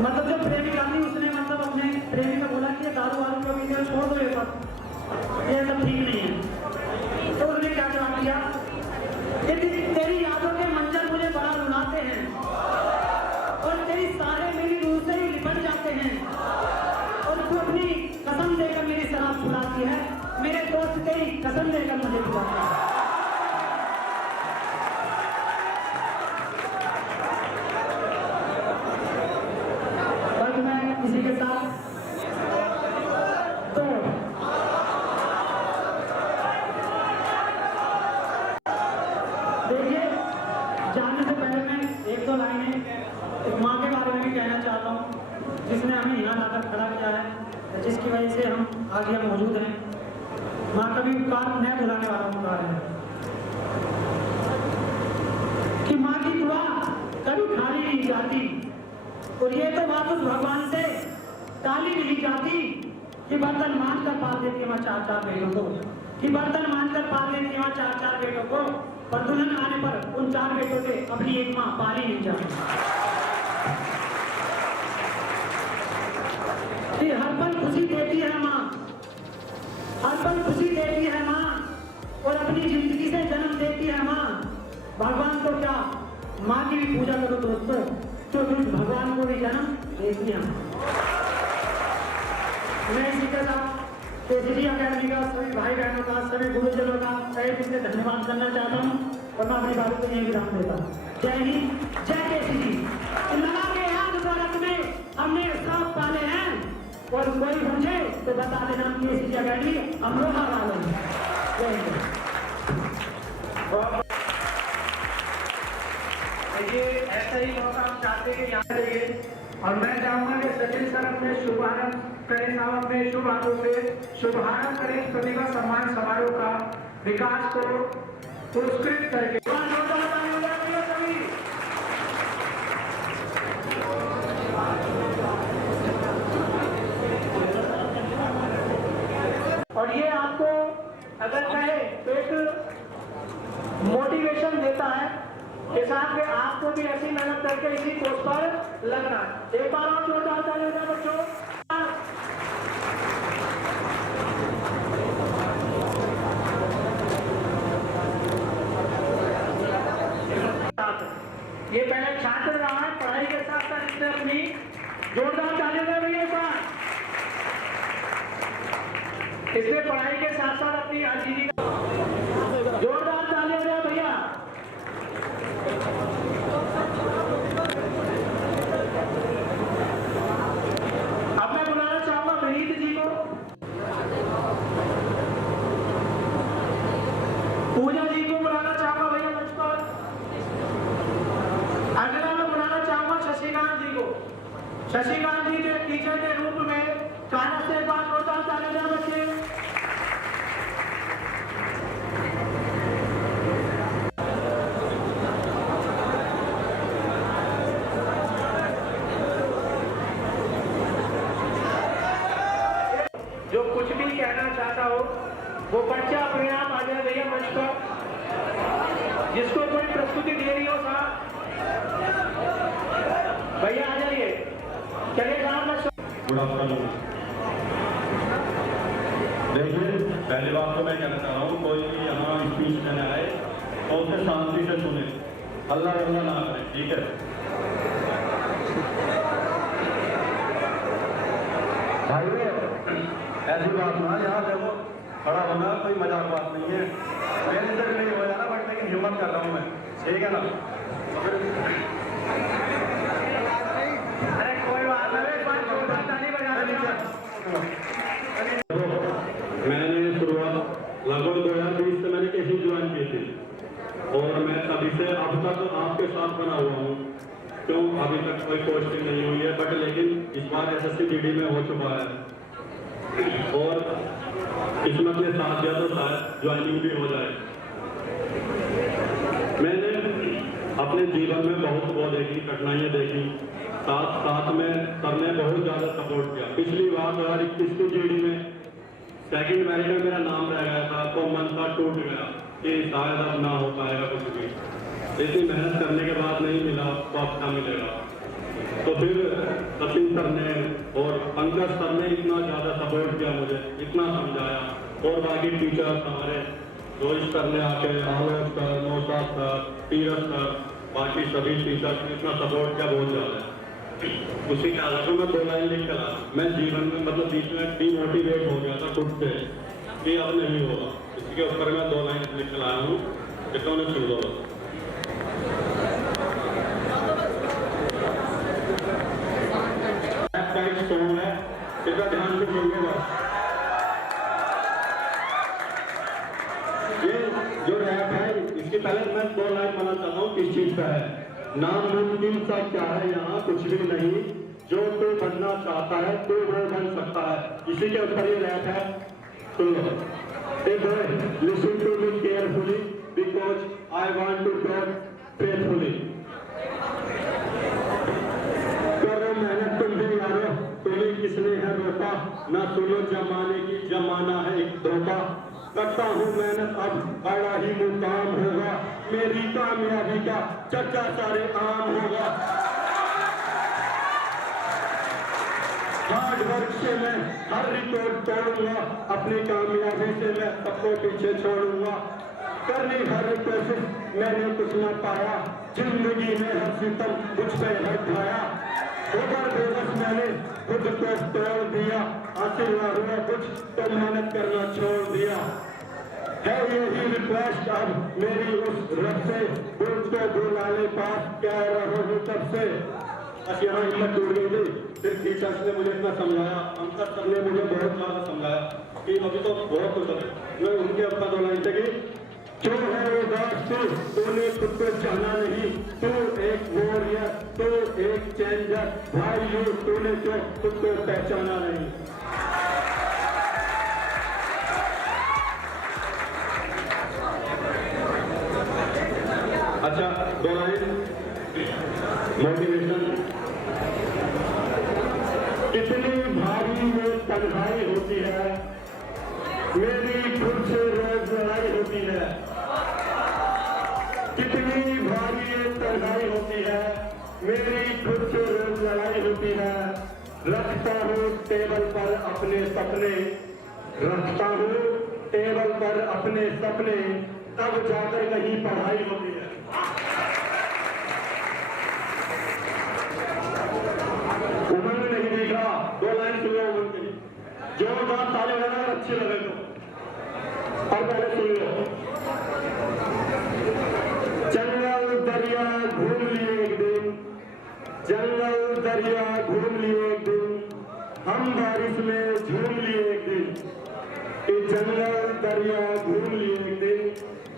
मतलब जो प्रेमी आदमी उसने मतलब अपने प्रेमी को बोला कि दारू वारू को भी छोड़ दो, ये सब ठीक नहीं है। तो उसने क्या जवाब दिया कि तेरी यादों के मंजर मुझे बड़ा रुलाते हैं, और तेरी सारे मेरी रूह से ही लिपट जाते हैं, और तू अपनी कसम देकर मेरी शराब छुड़ाती है, मेरे दोस्त तेरी कसम देकर मुझे बुलाते हैं। इसी के साथ तो देखिए, जाने से पहले मैं 1-2 लाइनें एक माँ के बारे में भी कहना चाहता हूँ, जिसने हमें यहाँ लाकर खड़ा किया है, जिसकी वजह से हम आज यहाँ मौजूद हैं। माँ का भी उपकार न भुलाने वाला उपकार है कि माँ की दुआ कभी खाली नहीं जाती, और ये तो बात उस भगवान से टाली नहीं जाती कि बर्तन मान कर पाल देती है 4-4 बेटों को, कि बर्तन मान कर पाल देती है 4-4 बेटों को, पर दुल्हन आने पर उन 4 बेटों से अपनी एक माँ पाली नहीं जाती। हर पल खुशी देती है माँ, हर पल खुशी देती है माँ, और अपनी जिंदगी से जन्म देती है माँ। भगवान तो क्या, माँ की भी पूजा करो दोस्तों, तो भगवान को भी जन्म देती है। मैं इसी के साथ केसीजी अकेडमी का सभी भाई बहनों का, सभी गुरुजनों का तहे दिल से धन्यवाद करना चाहता हूँ, और मैं अपनी बातों को यही विराम देता हूँ। जय हिंद, जय केसरी। लगा के आग भारत में हमने सब पाले हैं, और कोई पूछे तो बता देना केसरी अकेडमी अमरोहा वाले हैं। जय हिंद। ये ऐसा ही मौका हम चाहते हैं कि यहाँ रहिए, और मैं चाहूंगा कि सचिन सर अपने शुभारंभ करें, साहब अपने शुभ हाथों से शुभारंभ करें प्रतिभा सम्मान समारोह का, विकास को पुरस्कृत करके। और ये आपको अगर कहे तो एक मोटिवेशन देता है कि साहब के आपको भी ऐसी मेहनत करके इसी पोस्ट पर लगना है। एक बार और जोरदार तालियां दें बच्चों। ये पहले छात्र रहा है, पढ़ाई के साथ साथ इसने अपनी जोरदार तालियां दें भैया एक बार। इसने पढ़ाई के साथ साथ अपनी आजीविका, जोरदार तालियां दें भैया। अब मैं बुलाना चाहूंगा विनीत जी को, पूजा जी को बुलाना चाहूंगा भैया मंच पर। अगला मैं बुलाना चाहूंगा शशिकांत जी को। शशिकांत जी के टीचर के रूप में कानस से बात जोरदार तालियां दें बच्चे। जो कुछ भी कहना चाहता हो वो बच्चा अपने आप आ जाए भैया मंच पर, जिसको कोई प्रस्तुति दे रही हो साहब भैया आ जाइए। चलिए साहब। Good afternoon. देखिए, पहली बात तो मैं कहना चाह रहा हूँ, कोई भी यहाँ स्पीच देने आए तो उसे शांति से सुने, हल्ला वल्ला ना करें, ठीक है? भाई ऐसी बात ना, यहाँ देखो खड़ा होना कोई मजाक बात नहीं है। मेरे से नहीं हो जाना बट लेकिन हिम्मत कर रहा हूँ मैं, ठीक है ना? अरे कोई बात नहीं, मैंने शुरुआत लगभग 2020 से मैंने केसी ज्वाइन की थी, और मैं तभी से अब तक आपके साथ बना हुआ हूँ। क्यों अभी तक कोई पोस्टिंग नहीं हुई है, बट लेकिन इस बार SSC DD में हो चुका है, और किस्मत ने साथ दिया तो शायद ज्वाइनिंग भी हो जाए। मैंने अपने जीवन में बहुत देखी, कठिनाइयाँ देखी, साथ साथ में सबने बहुत ज़्यादा सपोर्ट किया। पिछली बार 2021 की GD में सेकंड मेरिट में मेरा नाम रह गया था, तो मन सा टूट गया कि शायद अब ना हो पाएगा कुछ भी। इतनी मेहनत करने के बाद नहीं मिला तो अब ना मिलेगा। तो फिर सचिन सर ने और पंकज सर ने इतना ज़्यादा सपोर्ट किया मुझे, इतना समझाया, और बाकी टीचर्स हमारे रोहित सर ने आके, Alok sir, Naushad sir, Tirath sir, बाकी सभी टीचर्स ने इतना सपोर्ट किया बहुत ज़्यादा। उसी के आधार पर मैं 2 लाइन लिख कर आया। मैं जीवन में मतलब बीच में डीमोटिवेट हो गया था खुद से कि अब नहीं होगा, इसी के ऊपर मैं 2 लाइन लिख कर आया हूँ, जितना उन्हें सुन दो। सॉन्ग है, इसका ध्यान से सुनिएगा। ये जो रैप है, इसके पहले मैं 2 लाइन बोलना चाहता हूँ किस चीज का है। नामुमकिन सा क्या है यहाँ कुछ भी नहीं, जो तू बनना चाहता है तो वो बन सकता है। इसी के ऊपर ये रैप है, सुन लो। Hey boy, listen to me carefully because I want to talk faithfully. करो मेहनत तुम भी यारो, तुम्हें किसने है रोका, ना सुनो जमाने की, जमाना है एक धोखा। करता हूँ मेहनत अब बड़ा ही मुकाम होगा, मेरी कामयाबी का चर्चा सारे आम होगा। हार्ड वर्क से मैं हर रिकॉर्ड तोड़ूंगा, अपनी कामयाबी से मैं सबको पीछे छोड़ूंगा। करनी हर कोशिश मैंने कुछ न पाया, जिंदगी में हर सितम मुझ पे हटाया। होगा बेबस मैंने खुद को तोड़ दिया, आशीर्वाद हुआ कुछ तो मेहनत करना छोड़ दिया। है यही रिक्वेस्ट अब मेरी उस रब से, को बुलाने पास क्या रहा हूँ तब से। बस यहाँ हिम्मत टूट गई थी। फिर टीचर्स ने मुझे इतना समझाया, अंकल सर ने मुझे बहुत ज़्यादा समझाया कि अभी तो बहुत कुछ है। मैं उनके अपना दो लाइन थे कि जो है वो दोस्त तूने खुद को जाना नहीं, तू एक वॉरियर, तू एक चेंजर, भाई यू तूने जो खुद को पहचाना नहीं। अच्छा, दो लाइन मोटिवेशन। कितनी भारी ये तन्हाई होती है, मेरी खुद से रोज लड़ाई होती है। कितनी भारी ये तन्हाई होती है, मेरी खुद से रोज लड़ाई होती है। रखता हूँ टेबल पर अपने सपने, रखता हूँ टेबल पर अपने सपने, तब जाकर कहीं पढ़ाई होती है। उमंग नहीं दिखा, दो लाइन सुन लो उमंग की, जोरदार ताली बजाना अच्छी लगे तो। और पहले सुन लो। जंगल दरिया घूम लिए एक दिन, जंगल दरिया घूम लिए एक दिन, हम बारिश में झूम लिए एक दिन। जंगल दरिया घूम लिए एक दिन,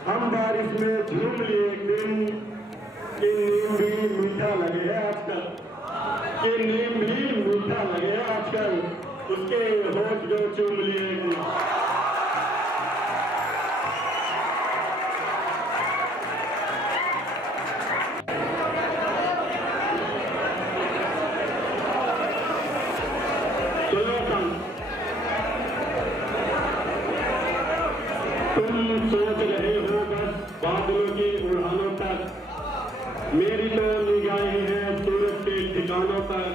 हम बारिश में झूम लिए एक दिन। कि नीम भी मीठा लगे है आजकल, कि नीम भी मीठा लगे है आजकल, उसके होठ जो चूम लिए एक दिन। तुम सोच रहे हो बस बादलों की उड़ानों तक, मेरी तो निगाहें हैं सूरज के ठिकानों तक।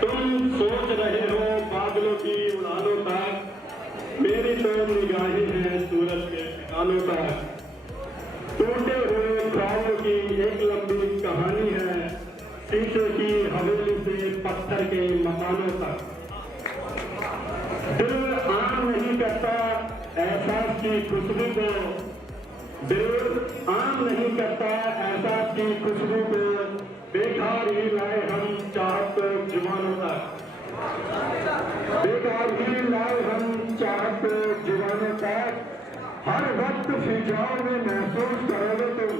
तुम सोच रहे हो बादलों की उड़ानों तक, मेरी तो निगाहें हैं सूरज के ठिकानों तक। टूटे हुए ख्वाबों की एक लंबी कहानी है, शीशे की हवेली से पत्थर के मकानों तक। दिल आम नहीं करता एहसास की खुशबू को, दिल आम नहीं करता एहसास की खुशबू को, बेकार ही लाए हम चाहत को जुबानों तक, बेकार ही लाए हम चाहत को जुबानों तक। हर वक्त फिजाओं में महसूस करोगे तुम,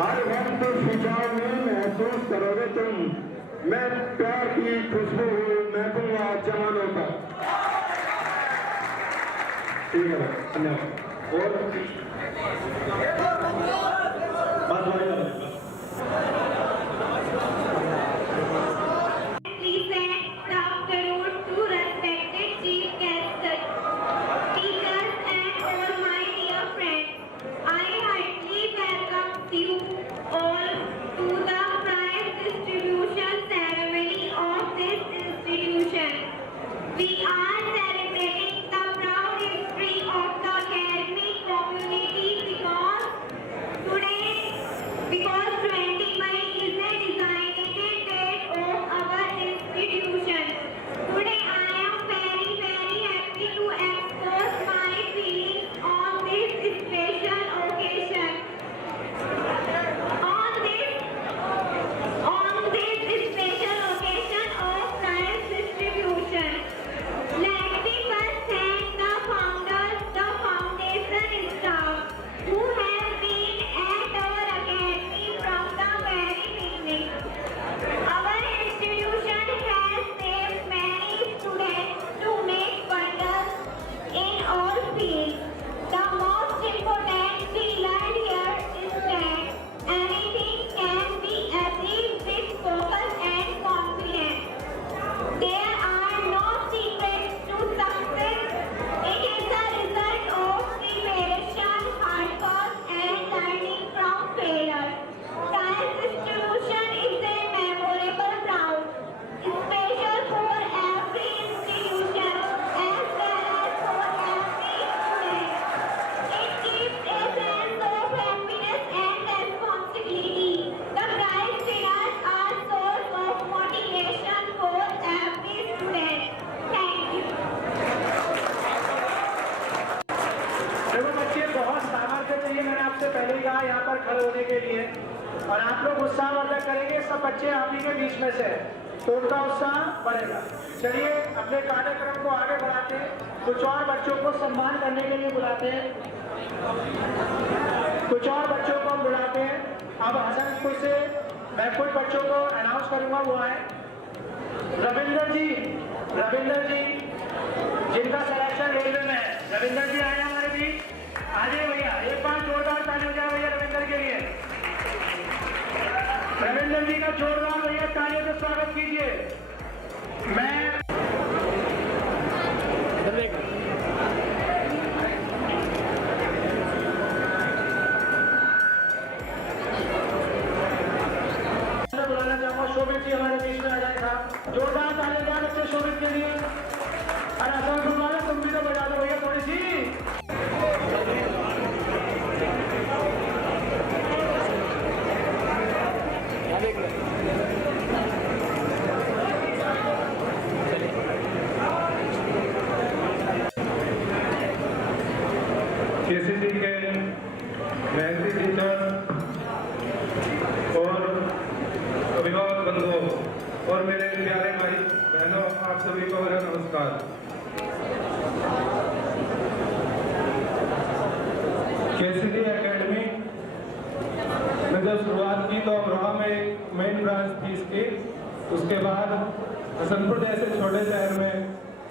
हर वक्त फिजाओं में महसूस करोगे तुम, मैं प्यार की खुशबू महकूंगा जवानों तक। ठीक है, धन्यवाद। और We are celebrating the proud history of the academic community. करेंगे, सब बच्चे आप ही के बीच में से हैं, तो उनका उत्साह बढ़ेगा। चलिए अपने कार्यक्रम को आगे बढ़ाते हैं, कुछ और बच्चों को सम्मान करने के लिए बुलाते हैं, कुछ और बच्चों को हम बुलाते हैं। अब हसनपुर से मैं कुछ बच्चों को अनाउंस करूंगा, वो आए। रविंदर जी जिनका सिलेक्शन रेलवे में है, रविंदर जी आए हमारे बीच, आ जाइए भैया, एक बार जोरदार ताली हो जाए भैया रविंदर के लिए। रविंदर जी का जोरदार भैया तालियों से स्वागत कीजिए। मैं बुलाना चाहूंगा शोभित जी हमारे बीच में आ जाएगा, जोरदार तालियां बच्चे शोभित के लिए। अरे असम वाले तुम भी तो बजा दो भैया थोड़ी सी। केसीसी के मेहनती टीचर और अभिभावक बंधुओं और मेरे प्यारे भाई बहनों, आप सभी को मेरा नमस्कार। केसीसी एकेडमी में जब शुरुआत की तो अमरोहा में एक मेन ब्रांच थी इसकी, उसके बाद हसनपुर जैसे छोटे शहर में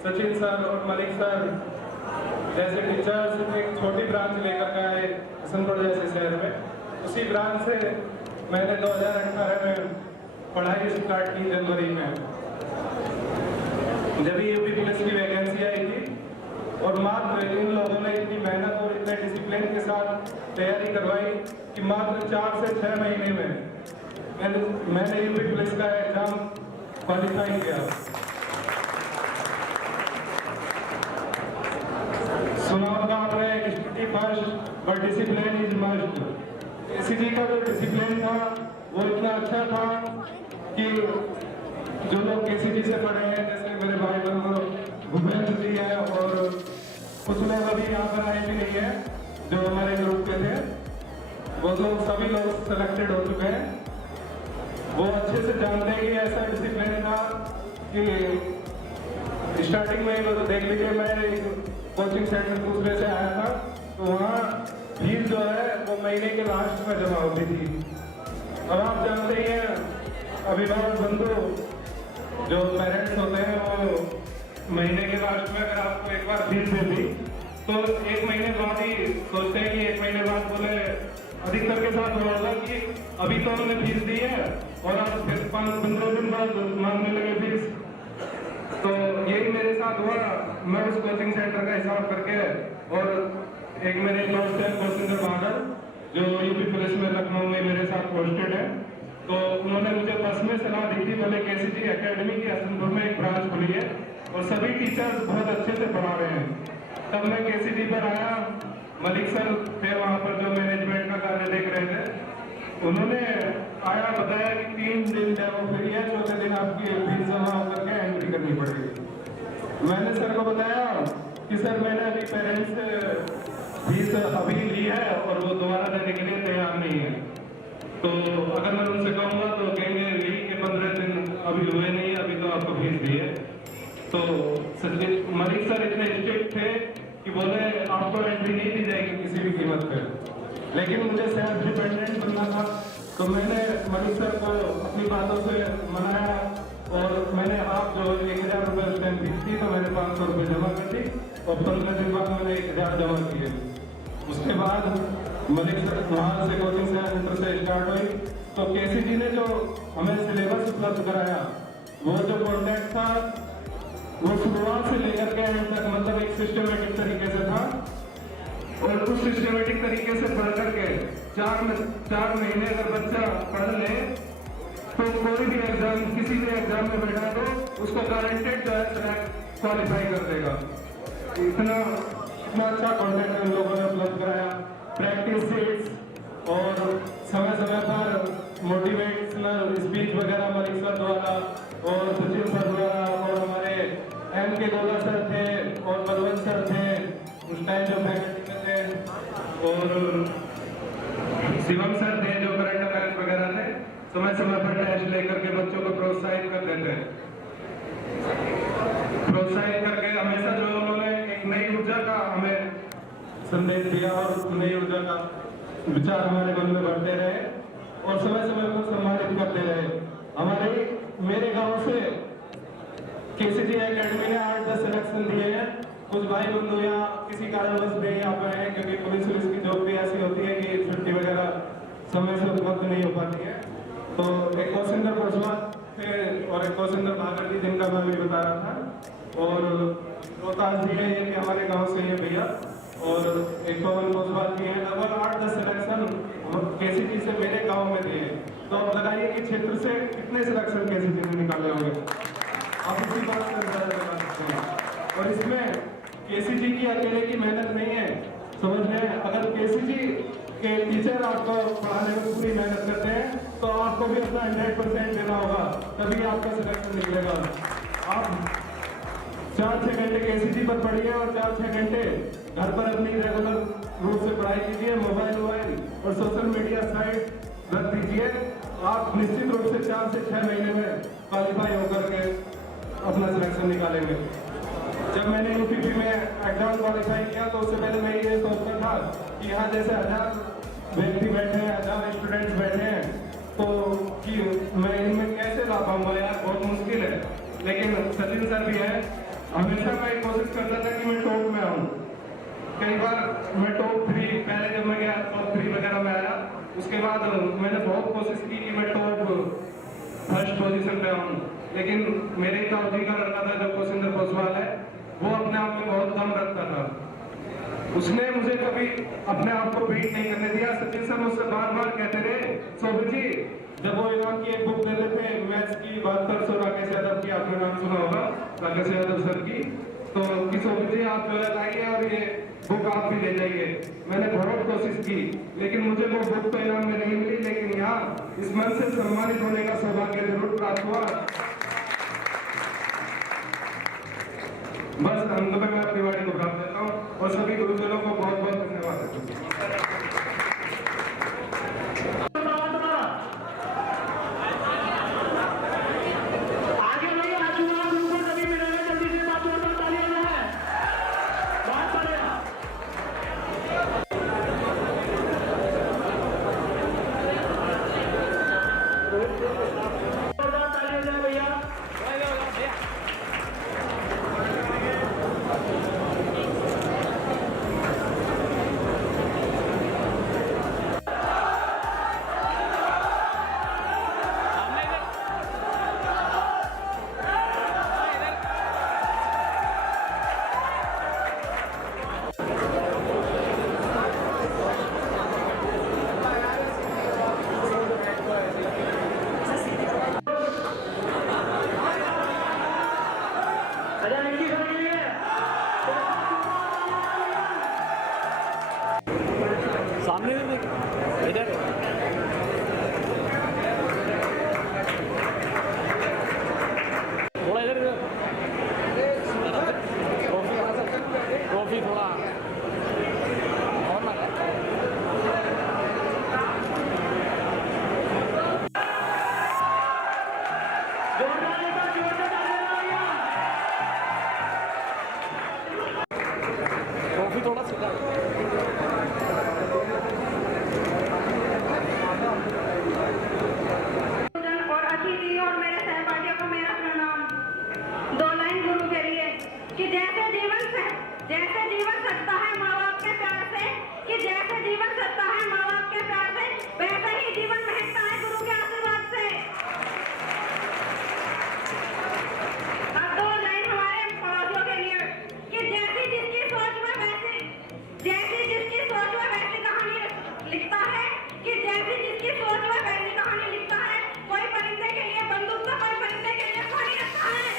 सचिन सर और मलिक सर जैसे टीचर्स एक छोटी ब्रांच लेकर के आए हसनपुर जैसे शहर में। उसी ब्रांच से मैंने 2018 में पढ़ाई स्टार्ट की जनवरी में, जब यूपी पुलिस की वैकेंसी आई थी। और मात्र इन लोगों ने इतनी मेहनत और इतने डिसिप्लिन के साथ तैयारी करवाई कि मात्र 4 से 6 महीने में मैंने यूपी पुलिस का एग्जाम क्वालिफाई किया। सुना होगा आपने, study first but discipline is must. KCG का जो डिसिप्लिन था वो इतना अच्छा था कि जो लोग केसीजी से पढ़े हैं, जैसे मेरे भाई बंधु भूपेंद्र जी है और कुछ लोग अभी यहाँ पर आए भी नहीं है जो हमारे ग्रुप के थे, वो लोग सभी लोग सिलेक्टेड हो चुके हैं। वो अच्छे से जानते हैं कि ऐसा डिसिप्लिन था कि स्टार्टिंग में तो देख लीजिए, मैं कोचिंग सेंटर दूसरे से आया था, तो वहाँ फीस जो है वो महीने के लास्ट में जमा होती थी। अब आप जानते ही हैं अभिभावक बंधु जो पेरेंट्स होते हैं वो महीने के लास्ट में अगर आपको एक बार फीस दे दी तो 1 महीने बाद ही सोचते हैं कि 1 महीने बाद बोले, अधिकतर के साथ हुआ होगा कि अभी तो उन्होंने फीस दी है और आप फिर 15 दिन बाद मांगने लगे फीस। तो यही मेरे साथ हुआ। मैं उस कोचिंग सेंटर का हिसाब करके, और एक मेरे दोस्त है कौशिंदर बादल जो यूपी पुलिस में लखनऊ में मेरे साथ पोस्टेड है, तो उन्होंने मुझे बस में सलाह दी थी, बोले केसीजी एकेडमी की हसनपुर में एक ब्रांच खुली है और सभी टीचर्स बहुत अच्छे से पढ़ा रहे हैं। तब मैं केसीजी पर आया, मलिक सर थे वहाँ पर जो मैनेजमेंट का कार्य देख रहे थे, उन्होंने आया बताया कि 3 दिन डेमो फ्री है, चौथे दिन आपकी फीस जमा होकर के एंट्री करनी पड़ेगी। मैंने सर को बताया कि सर मैंने अभी पेरेंट्स से फीस अभी ली है और वो दोबारा देने के लिए तैयार नहीं है, तो अगर मैं उनसे कहूँगा तो कहेंगे ली के 15 दिन अभी हुए नहीं, अभी तो आपको फीस दी है। तो मलिक सर इतने स्ट्रिक्ट थे कि बोले आपको एंट्री नहीं दी जाएगी किसी भी कीमत पर। लेकिन मुझे सेल्फ डिपेंडेंट बनना था, तो मैंने मलिक सर को अपनी बातों से मनाया और मैंने आप जो 1000 रुपये स्टैंप फीस थी तो मैंने 500 रुपये जमा कर दी और 15 दिन बाद मैंने 1000 जमा किए। उसके बाद मलिक सर वहाँ से कोचिंग सेंटर से स्टार्ट हुई, तो केसीजी ने जो हमें सिलेबस उपलब्ध कराया, वो जो कॉन्टेक्ट था वो शुरुआत से लेकर के एंड तक मतलब एक सिस्टमेटिक तरीके से था। और उस सिस्टमेटिक तरीके से पढ़ करके 4 महीने अगर बच्चा पढ़ ले तो कोई भी एग्जाम, किसी भी एग्जाम में बैठा तो उसको गारंटेड जो है क्वालिफाई कर देगा। इतना अच्छा कॉन्टेंट हम लोगों ने उपलब्ध कराया, प्रैक्टिस सीट्स और समय समय पर मोटिवेशनल स्पीच वगैरह मलिक सर द्वारा और सचिन सर द्वारा और हमारे M.K. गोला सर थे और बलवंत सर थे उस टाइम जो फैकल्टी में थे, और शिवम सर थे जो करंट अफेयर्स वगैरह थे, समय समय पर टेस्ट लेकर के बच्चों को प्रोत्साहित कर देते हैं। प्रोत्साहित करके हमेशा जो उन्होंने एक नई ऊर्जा का हमें संदेश दिया और नई ऊर्जा का विचार हमारे मन में बढ़ते रहे और समय समय पर सम्मानित करते रहे। हमारे मेरे गांव से केसीजी एकेडमी ने 8-10 सिलेक्शन दिए हैं। कुछ भाई बंधु यहाँ किसी कारणवश नहीं आ पाए हैं क्योंकि पुलिस की जॉब भी ऐसी होती है कि छुट्टी वगैरह समय से उपलब्ध नहीं हो पाती है। तो एक कौशिंदर परसवा थे और एक कौशिंदर भागर जी जिनका मैं भी बता रहा था, और रोहतास जी है ये कि हमारे गांव से ये भैया, और एक पवन कोसवाल जी हैं। लगभग 8-10 सिलेक्शन केसीजी से मेरे गांव में दिए। तो आप लगाइए कि क्षेत्र से कितने सिलेक्शन केसीजी ने निकाले होंगे, आप इसी बात से अंदाजा लगा सकते हैं। और इसमें केसीजी की अकेले की मेहनत नहीं है, समझ लें। अगर केसीजी के टीचर आपको पढ़ाने में पूरी मेहनत करते हैं तो आपको भी अपना 100% देना होगा, तभी आपका सिलेक्शन निकलेगा। आप 4-6 घंटे केसीजी पर पढ़िए और 4-6 घंटे घर पर अपनी रेगुलर रूप से पढ़ाई कीजिए। मोबाइल और सोशल मीडिया साइट रख दीजिए। आप निश्चित रूप से 4 से 6 महीने में क्वालिफाई होकर के अपना सिलेक्शन निकालेंगे। जब मैंने यूपीपी में एग्जाम क्वालिफाई किया तो उससे पहले मैं ये सोचता था कि यहाँ जैसे 1000 व्यक्ति बैठे हैं, 1000 स्टूडेंट्स बैठे हैं, तो कि मैं इनमें कैसे ला पाऊंगा यार, बहुत मुश्किल है। लेकिन सचिन सर भी है, हमेशा मैं कोशिश करता था कि मैं टॉप में आऊँ। कई बार मैं टॉप 3, पहले जब मैं गया टॉप 3 वगैरह में आया, उसके बाद मैंने बहुत कोशिश की कि मैं टॉप 1st पोजीशन पे आऊँ। लेकिन मेरे ताऊ जी का लड़का था जो कौशिंदर कोसवाल है, वो अपने आप में बहुत दम रखता था। उसने मुझे कभी अपने आप को बीट नहीं करने दिया। सचिन सर मुझसे बार-बार कहते रहे, शोभित जी, जब वो इनाम की एक बुक देते थे मैथ्स की 7200 राकेश यादव की, आपने नाम सुना होगा राकेश यादव सर की, तो कि शोभित जी आप जो है लाइए और ये बुक आप भी ले जाइए। मैंने बहुत कोशिश की लेकिन मुझे वो बुक तो इनाम में नहीं मिली, लेकिन यहाँ इस मंच से सम्मानित होने का सौभाग्य जरूर प्राप्त हुआ। बस अंत में मैं अपनी वाणी को प्राप्त देता हूँ और सभी गुरुजनों को बहुत बहुत धन्यवाद। सामने इधर थोड़ा इधर कॉफी थोड़ा और ना कॉफी थोड़ा सीधा जैसे जीवन सकता है माँ बाप के प्यार से, कि जैसे जीवन सकता है माँ बाप के प्यार से, वैसे ही जीवन महकता है गुरु के आशीर्वाद से। अब 2 लाइन हमारे पड़ोसियों के लिए, कि जैसी जिसकी सोच में वैसी कहानी लिखता है, कि जैसी जिसकी सोच में वैसी कहानी लिखता है। कोई परिंदे के लिए बंदूक तो कोई परिंदे के लिए पानी रखता है।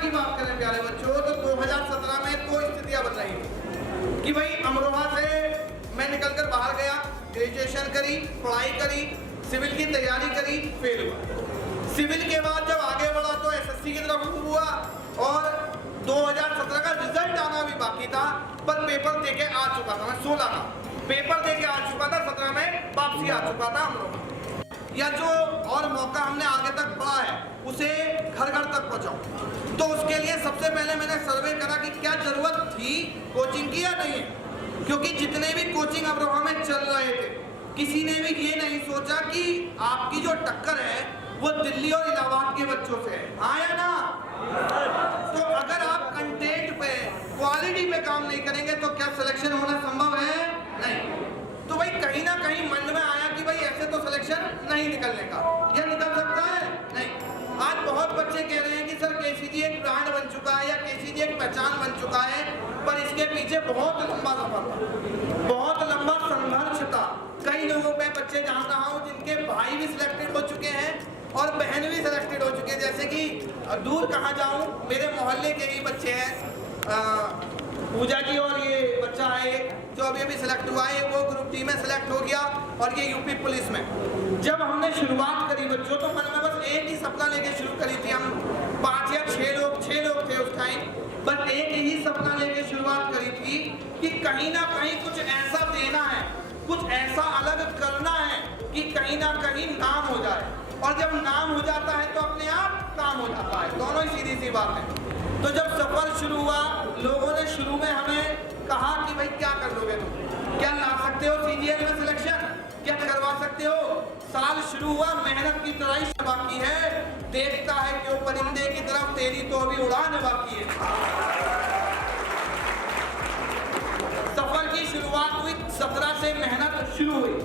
की बात करें प्यारे बच्चों, तो 2017 में 2 स्थितियां बन रही थी कि भाई अमरोहा से मैं निकलकर बाहर गया, ग्रेजुएशन करी, पढ़ाई करी, सिविल की तैयारी करी, फेल हुआ। सिविल के बाद जब आगे बढ़ा तो एसएससी की तरफ मूव हुआ और 2017 का रिजल्ट आना भी बाकी था, पर पेपर देके आ चुका था। मैं 16 का पेपर देके आ चुका था, 17 में वापसी आ चुका था अमरोहा। या जो और मौका हमने आगे तक पढ़ा है उसे घर घर तक पहुंचाऊं, तो उसके लिए सबसे पहले मैंने सर्वे करा कि क्या जरूरत थी कोचिंग की या नहीं, क्योंकि जितने भी कोचिंग अमरोहा में चल रहे थे किसी ने भी ये नहीं सोचा कि आपकी जो टक्कर है वो दिल्ली और इलाहाबाद के बच्चों से है, हाँ या ना। तो अगर आप कंटेंट पे, क्वालिटी पे काम नहीं करेंगे तो क्या सिलेक्शन होना संभव है? नहीं। तो भाई कहीं ना कहीं मन में आया कि भाई ऐसे तो सिलेक्शन नहीं निकलने का, या निकल सकता है? नहीं। आज बहुत बच्चे कह रहे हैं कि सर केसीजी एक ब्रांड बन चुका है या केसीजी एक पहचान बन चुका है, पर इसके पीछे बहुत लंबा सफर था, बहुत लंबा संघर्ष था। कई लोगों पे बच्चे जान रहा हूँ जिनके भाई भी सिलेक्टेड हो चुके हैं और बहन भी सिलेक्टेड हो चुके हैं। जैसे कि दूर कहाँ जाऊँ, मेरे मोहल्ले के ही बच्चे हैं, पूजा जी और ये बच्चा है जो अभी सिलेक्ट हुआ है, वो ग्रुप डी में सिलेक्ट हो गया और ये यूपी पुलिस में। जब हमने शुरुआत करी बच्चों, तो मन में बस एक ही सपना लेके शुरू करी थी। हम 5 या 6 लोग थे उस टाइम, बस एक ही सपना लेके शुरुआत करी थी कि कहीं ना कहीं कुछ ऐसा देना है, कुछ ऐसा अलग करना है कि कहीं ना कहीं नाम हो जाए, और जब नाम हो जाता है तो अपने आप काम हो जाता है। दोनों ही सीधी सी बात है। तो जब सफर शुरू हुआ, लोगों ने शुरू में हमें कहा कि भाई क्या कर लोगे तुम, क्या ला सकते हो सीजीएल में सिलेक्शन, क्या करवा सकते हो। साल शुरू हुआ, मेहनत की तराई बाकी है, देखता है क्यों परिंदे की तरफ, तेरी तो अभी उड़ान बाकी है। सफर की शुरुआत हुई, 17 से मेहनत शुरू हुई।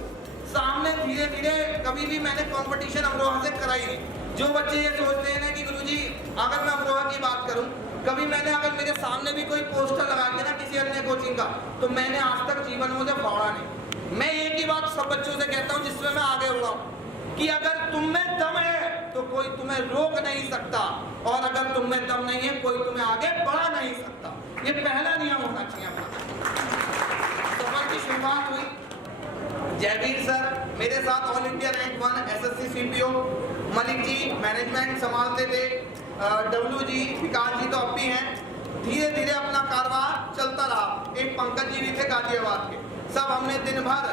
सामने धीरे धीरे कभी भी मैंने कंपटीशन अमरोहा से कराई नहीं। जो बच्चे ये सोचते हैं कि गुरुजी अगर मैं अमरोहा की बात करूं, कभी मैंने अगर मेरे सामने भी कोई पोस्टर लगा दिया ना किसी अन्य कोचिंग का, तो मैंने आज तक जीवन में उसे फाड़ा नहीं। मैं एक ही बात सब बच्चों से कहता हूँ जिसमें मैं आगे बढ़ा हूँ कि अगर तुम में दम है तो कोई तुम्हें रोक नहीं सकता, और अगर तुम में दम नहीं है कोई तुम्हें आगे बढ़ा नहीं सकता। ये पहला नियम होना चाहिए अपना। सफर की शुरुआत हुई, जयवीर सर मेरे साथ all India rank 1 SSC CPO, Malik ji management संभालते थे, डब्लू जी, विकास जी तो अब भी हैं। धीरे धीरे अपना कारवां चलता रहा। एक पंकज जी भी थे गाजियाबाद के, सब हमने दिन भर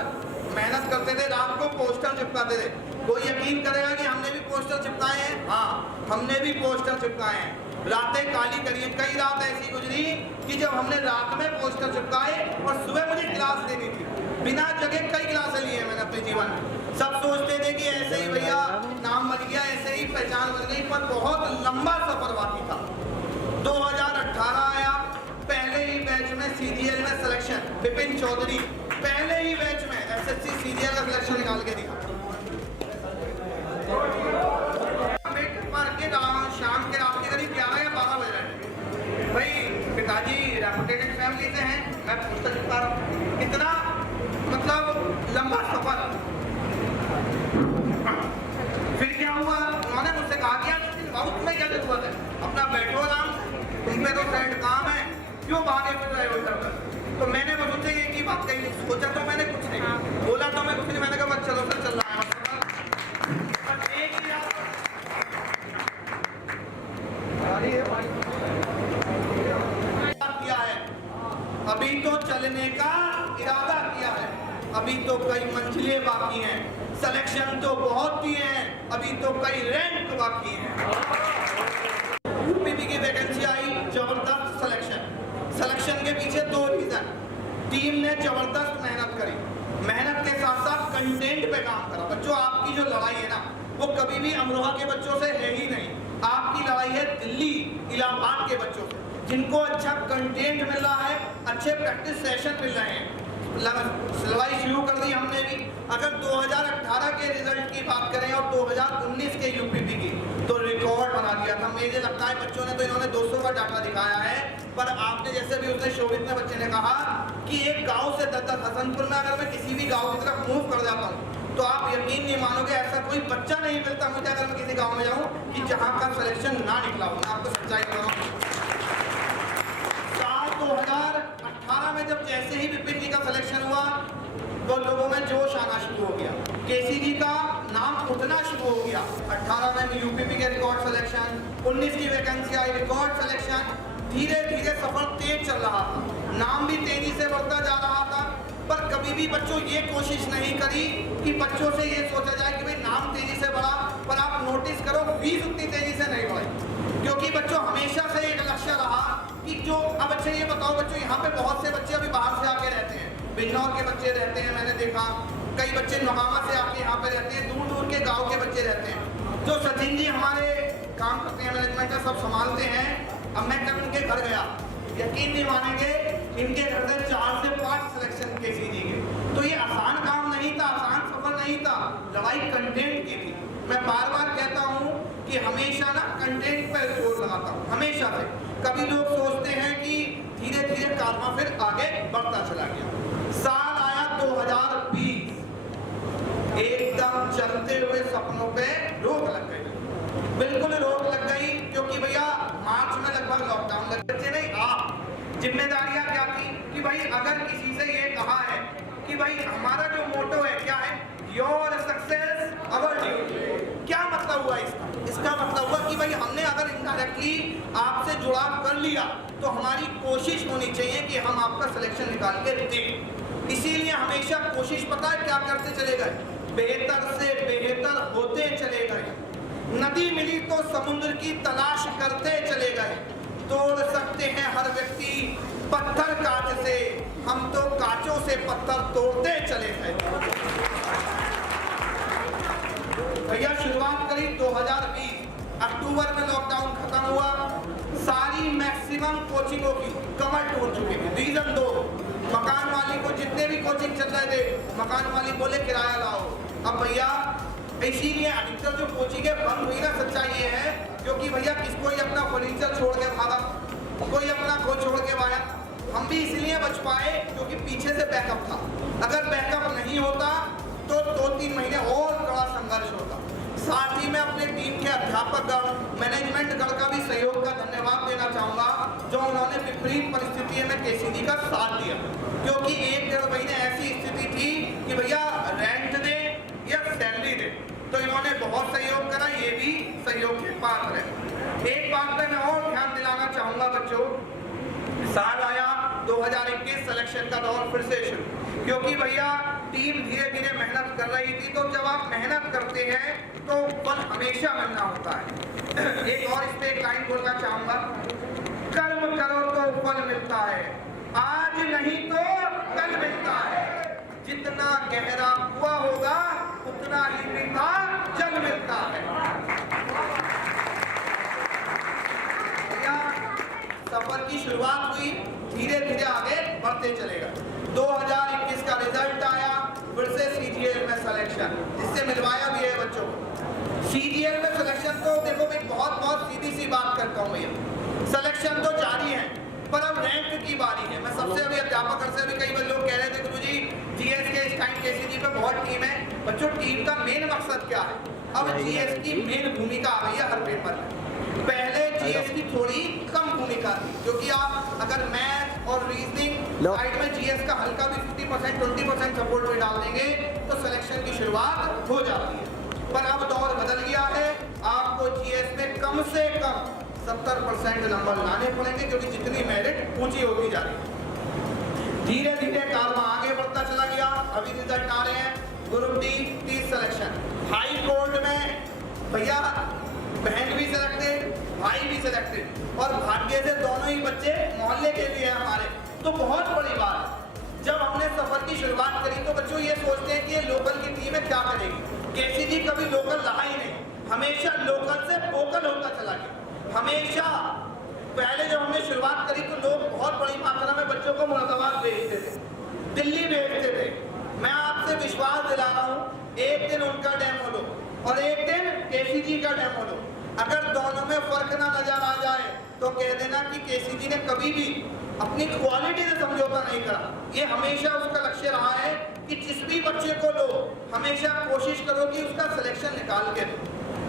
मेहनत करते थे, रात को पोस्टर चिपकाते थे। कोई यकीन करेगा कि हमने भी पोस्टर चिपकाए हैं? हाँ, हमने भी पोस्टर चिपकाए हैं। रातें काली करी, कई रात ऐसी गुजरी कि जब हमने रात में पोस्टर चिपकाए और सुबह मुझे क्लास देनी थी, बिना जगह कई क्लासें ली है मैंने अपने जीवन में। सब सोचते थे कि ऐसे ही भैया नाम बन गया, ऐसे ही पहचान बन गई, पर बहुत लंबा सफर बाकी था। 2018 आया, पहले ही बैच में सीजीएल में सिलेक्शन, विपिन चौधरी पहले ही बैच में एसएससी सीजीएल का सिलेक्शन निकाल के दिया। शाम के रात के करीब 11 या 12 बज रहे। भाई पिताजी रेपुटेटेड फैमिली से हैं, मैं पोस्टर चिपका रहा हूँ। कितना मतलब लंबा सफर। फिर क्या हुआ, उन्होंने मुझसे कहा कि बाबू तुम्हें क्या जरूरत है, अपना बैठो आराम, तुम पे तो सेट काम है, क्यों भागे फिर रहे हो इधर। तो मैंने बस उनसे एक ही बात कही, सोचा तो मैंने कुछ नहीं बोला, तो मैं कुछ नहीं, मैंने कहा चलो सर चल रहा है। किया है, अभी तो चलने का इरादा किया है, अभी तो कई मंजिलें बाकी हैं, सिलेक्शन तो बहुत दिए हैं, अभी तो कई रैंक बाकी हैं। यूपीपी की वैकेंसी आई, जबरदस्त सिलेक्शन के पीछे 2 रीजन। टीम ने जबरदस्त मेहनत करी, मेहनत के साथ साथ कंटेंट पे काम करा। बच्चों आपकी जो लड़ाई है ना, वो कभी भी अमरोहा के बच्चों से है ही नहीं, आपकी लड़ाई है दिल्ली इलाहाबाद के बच्चों से, जिनको अच्छा कंटेंट मिल रहा है, अच्छे प्रैक्टिस सेशन मिल रहे हैं। लड़ाई शुरू कर दी हमने भी। अगर 2018 के रिजल्ट की बात करें और 2019 के यूपीपी की, तो रिकॉर्ड बना दिया था। मुझे लगता है बच्चों ने तो इन्होंने 200 का डाटा दिखाया है, पर आपने जैसे भी उसने शोभित ने बच्चे ने कहा कि एक गांव से 10 हसनपुर में अगर मैं किसी भी गांव की तरफ मूव कर जाता हूँ, तो आप यकीन नहीं मानोगे ऐसा कोई बच्चा नहीं मिलता मुझे अगर मैं किसी गांव में जाऊँ कि जहाँ का सिलेक्शन ना निकला हो। मैं आपको सच्चाई बता रहा हूँ। जोश आना शुरू हो गया, केसीजी का नाम उठना शुरू हो गया। 18 में यूपीपी के रिकॉर्ड सिलेक्शन, 19 की वैकेंसी आई, रिकॉर्ड सिलेक्शन। धीरे धीरे सफर तेज चल रहा था, नाम भी तेजी से बढ़ता जा रहा था। पर कभी भी बच्चों ये कोशिश नहीं करी कि बच्चों से ये सोचा जाए कि भाई नाम तेजी से बढ़ा, पर आप नोटिस करो फीस उतनी तेजी से नहीं बढ़ी, क्योंकि बच्चों हमेशा से एक लक्ष्य रहा कि जो अब अच्छा ये बताओ बच्चों, यहाँ पे बहुत से बच्चे अभी बाहर से आके रहते हैं, बिजनौर के बच्चे रहते हैं, मैंने देखा कई बच्चे नोहामा से आके यहाँ पे रहते हैं, दूर दूर के गाँव के बच्चे रहते हैं। जो सचिन जी हमारे काम करते हैं, मैनेजमेंट का सब संभालते हैं, अब मैं कल उनके घर गया, यकीन नहीं मानेंगे इनके घर से 4 से 5 सिलेक्शन केसीजी के। तो ये आसान काम नहीं था, आसान सफर नहीं था, लड़ाई कंटेंट की थी। मैं बार बार कहता हूँ कि हमेशा ना कंटेंट पर जोर लगाता हूँ, हमेशा से। कभी लोग सोचते हैं कि धीरे धीरे कारवां फिर आगे बढ़ता चला गया। साल आया 2020, एकदम चलते हुए सपनों पे रोक लग गई, बिल्कुल रोक लग गई, क्योंकि भैया मार्च में लगभग लॉकडाउन लग गए। नहीं, आप जिम्मेदारियां क्या थी कि भाई अगर किसी से ये कहा है कि भाई हमारा जो मोटो है क्या है, योर सक्सेस अवर ड्यूटी, क्या मतलब हुआ इसका? इसका मतलब हुआ कि भाई हमने अगर इनडायरेक्टली आपसे जुड़ाव कर लिया तो हमारी कोशिश होनी चाहिए कि हम आपका सिलेक्शन निकाल के दें। इसीलिए हमेशा कोशिश पता है क्या करते चले गए, बेहतर से बेहतर होते चले गए। नदी मिली तो समुद्र की तलाश करते चले गए। तोड़ सकते हैं हर व्यक्ति पत्थर कांच से, हम तो कांचों से पत्थर तोड़ते चले गए। भैया शुरुआत करी 2020, अक्टूबर में लॉकडाउन खत्म हुआ, सारी मैक्सिमम कोचिंगों की कमर टूट चुकी थी। रीजन 2, मकान मालिक को जितने भी कोचिंग चल रहे थे, मकान मालिक बोले किराया लाओ। अब भैया इसीलिए अधिकतर जो कोचिंगें बंद हुई ना, सच्चाई ये है क्योंकि भैया किसको ही अपना फर्नीचर छोड़ के भागा, कोई अपना खो छोड़ के आया। हम भी इसलिए बच पाए क्योंकि पीछे से बैकअप था। अगर बैकअप नहीं होता तो 2-3 महीने और बड़ा संघर्ष होता। साथ ही मैं अपने टीम के अध्यापकगण, मैनेजमेंट गण का भी सहयोग का धन्यवाद देना चाहूँगा, जो उन्होंने विपरीत परिस्थितियों में केसीजी का साथ दिया। क्योंकि 1-1.5 महीने ऐसी स्थिति थी कि भैया रेंट दे या सैलरी दे, तो इन्होंने बहुत सहयोग करा, ये भी सहयोग के पात्र है। एक बात पे मैं और ध्यान दिलाना चाहूँगा बच्चों, साल आया 2021, सिलेक्शन का दौर फिर से शुरू, क्योंकि भैया टीम धीरे धीरे मेहनत कर रही थी। तो जब आप मेहनत करते हैं तो फल हमेशा मिलना होता है। एक और इस पे एक लाइन बोलना चाहूंगा, कर्म करो तो फल मिलता है, आज नहीं तो कल मिलता है। जितना गहरा कुआं होगा उतना ही मीठा जल मिलता है। सफर की शुरुआत हुई, धीरे धीरे आगे बढ़ते चलेगा। 2021 का रिजल्ट आया, फिर से सीजीएल में सिलेक्शन, जिससे मिलवाया भी है बच्चों को। सीजीएल में सिलेक्शन तो देखो मैं बहुत सीधी सी बात करता हूँ भैया, सिलेक्शन तो जारी है, पर अब रैंक की बारी है। मैं सबसे अभी अध्यापक से भी कई बार लोग कह रहे थे गुरुजी जीएस के इस टाइम केसीजी पे बहुत टीम है। बच्चों टीम का मेन मकसद क्या है? अब जीएस की मेन भूमिका आ गई है हर पेपर में। पहले जीएस की थोड़ी कम भूमिका थी, क्योंकि आप अगर मैथ और रीजनिंग साइड में जीएस का हल्का भी 50% 20% सपोर्ट में डाल देंगे तो सिलेक्शन की शुरुआत हो जाती है। पर अब दौर बदल गया है, आपको जीएस में कम से कम 70% नंबर लाने पड़ेंगे, क्योंकि जितनी मेरिट ऊंची होती जा रही है। धीरे धीरे कारवां आगे बढ़ता चला गया। अभी रिजल्ट आ रहे हैं, group D 30 selection, high court में भैया बहन भी सिलेक्टेड, भाई भी सिलेक्टेड, और भाग्य से दोनों ही बच्चे मोहल्ले के भी हैं हमारे, तो बहुत बड़ी बात है। जब हमने सफर की शुरुआत करी तो बच्चों ये सोचते हैं कि ये लोकल की टीम है क्या करेगी। केसीजी कभी लोकल रहा ही नहीं, हमेशा लोकल से वोकल होता चला गया। हमेशा पहले जब हमने शुरुआत करी तो लोग बहुत बड़ी मात्रा में बच्चों को मुरादाबाद भेजते थे, दिल्ली भेजते थे। मैं आपसे विश्वास दिला रहा हूँ, एक दिन उनका डेमो लो और एक दिन केसीजी का डेमो लो, अगर दोनों में फर्क ना नजर आ जाए तो कह देना कि केसीजी ने कभी भी अपनी क्वालिटी से समझौता नहीं करा। ये हमेशा उसका लक्ष्य रहा है कि जिस भी बच्चे को लो हमेशा कोशिश करो कि उसका सिलेक्शन निकाल के दो।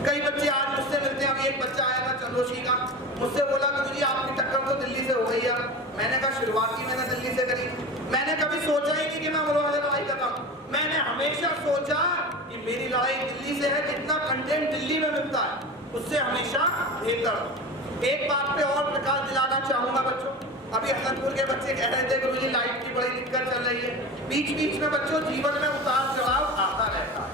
कई बच्चे आज मुझसे मिलते हैं, अभी एक बच्चा आया था चंद्रोशी का, मुझसे बोला गुरुजी आपकी टक्कर तो दिल्ली से हो गई है। मैंने कहा शुरुआत ही मैंने दिल्ली से करी, मैंने कभी सोचा ही नहीं कि मैं अमरोहा से लड़ाई कर रहा हूँ। मैंने हमेशा सोचा कि मेरी लड़ाई दिल्ली से है, जितना कंटेंट दिल्ली में मिलता है उससे हमेशा बेहतर। एक बात पे और प्रकाश दिलाना चाहूंगा बच्चों, अभी हसनपुर के बच्चे कह रहे थे गुरुजी लाइट की बड़ी दिक्कत चल रही है। बीच बीच में बच्चों जीवन में उतार चढ़ाव आता रहता है,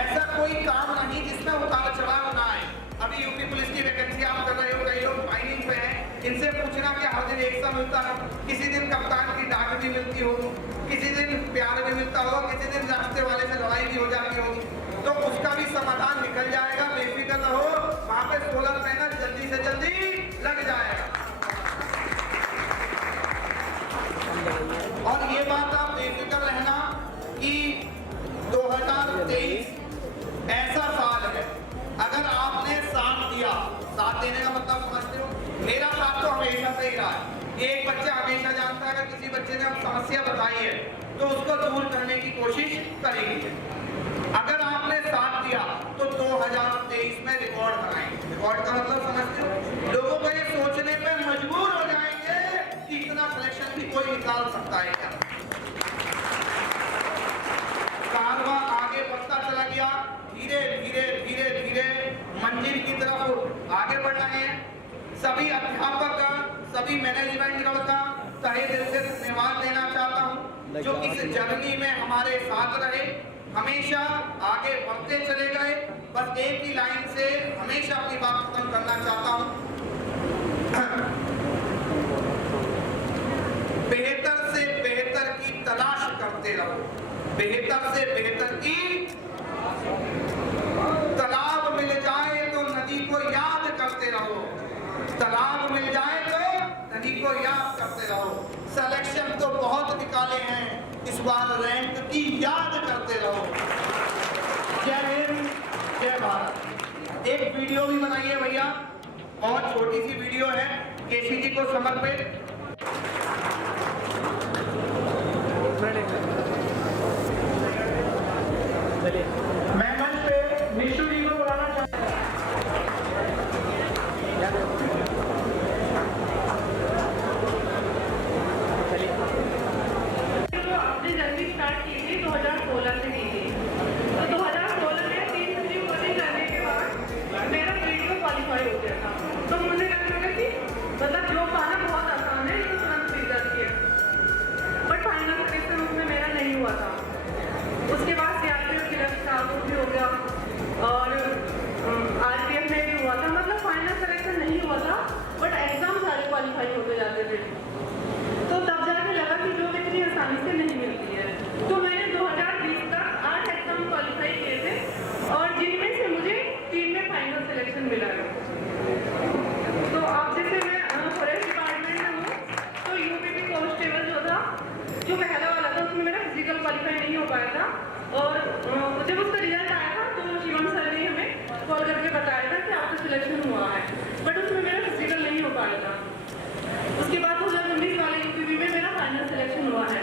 ऐसा कोई काम नहीं जिसमें उतार चढ़ाव ना आए। अभी यूपी पुलिस की वैकेंसी आप कर रहे हो, कई लोग माइनिंग पे हैं, इनसे पूछना कि हर दिन एक सा मिलता है, किसी दिन कप्तान की डांट भी मिलती होगी, किसी दिन प्यार भी मिलता होगा, किसी दिन रास्ते वाले से लड़ाई भी हो जाती होगी, तो उसका भी समाधान निकल जाएगा, बेफिक्र रहो। वहां पे सोलर पैनल जल्दी से जल्दी लग जाएगा। और ये बात आप बेफिक्र रहना कि 2023 ऐसा साल है, अगर आपने साथ दिया, साथ देने का मतलब समझते हो, मेरा साथ तो हमेशा से ही रहा है। एक बच्चा हमेशा जानता है अगर किसी बच्चे ने हम समस्या बताई है तो उसको दूर करने की कोशिश करेंगे। अगर आपने साथ दिया तो 2023 में रिकॉर्ड बनाएंगे। रिकॉर्ड का मतलब समझते हो, लोगों को ये सोचने पे मजबूर हो जाएंगे कि इतना सिलेक्शन भी कोई निकाल सकता है क्या। कारवां आगे बढ़ता चला गया, धीरे धीरे धीरे धीरे मंजिल की तरफ आगे बढ़ रहे हैं। सभी अध्यापक का, सभी मैनेजमेंट का तहे दिल से धन्यवाद देना चाहता हूँ जो इस जर्नी में हमारे साथ रहे, हमेशा आगे बढ़ते चले गए। बस एक ही लाइन से हमेशा अपनी बात खत्म करना चाहता हूँ, बेहतर से बेहतर की तलाश करते रहो, बेहतर से बेहतर की तालाब मिल जाए तो नदी को याद करते रहो, तालाब मिल जाए तो नदी को याद करते रहो। सिलेक्शन तो बहुत निकाले हैं, इस बार रैंक की याद करते रहो। जय हिंद, जय भारत। एक वीडियो भी बनाई है भैया, बहुत छोटी सी वीडियो है, केसी जी को समर्पित। मैं मंच पे निशु जी को बुलाना चाहता हूँ। अपनी जर्नी स्टार्ट की थी 2016 से की थी। तो 2016 में 3 प्री कोचिंग करने के बाद मेरा ग्रेड में क्वालिफाई हो गया था। तो मुझे लगने लगा कि मतलब जो पाना बहुत आसान है, तो तुरंत सीख जाती है। बट फाइनल सिलेक्शन उसमें मेरा नहीं हुआ था। उसके बाद सीआरपीएफ सिलेक्ट था, वो भी हो गया, और आरपीएफ में भी हुआ था। मतलब फाइनल सिलेक्शन नहीं हुआ था, बट एग्जाम सारे क्वालिफाई होते जाते थे। तो तब जाके लगा कि जो इतनी आसानी से नहीं मिलती है। तो मैंने 2020 तक 8 एग्जाम क्वालिफाई किए थे, और जिनमें से मुझे 3 में फाइनल सिलेक्शन मिला है। तो अब जैसे मैं फॉरेस्ट डिपार्टमेंट में हूँ, तो यूपीपी कांस्टेबल जो था, जो पहला वाला था, उसमें मेरा फिजिकल क्वालिफाई नहीं हो पाया था। और जब उसका रिजल्ट आया था तो शिवम सर ने हमें कॉल करके बताया था कि आपका सिलेक्शन हुआ है, बट उसमें मेरा फिजिकल नहीं हो पाया था। उसके बाद 2019 वाले यूपीपी में मेरा फाइनल सिलेक्शन हुआ है।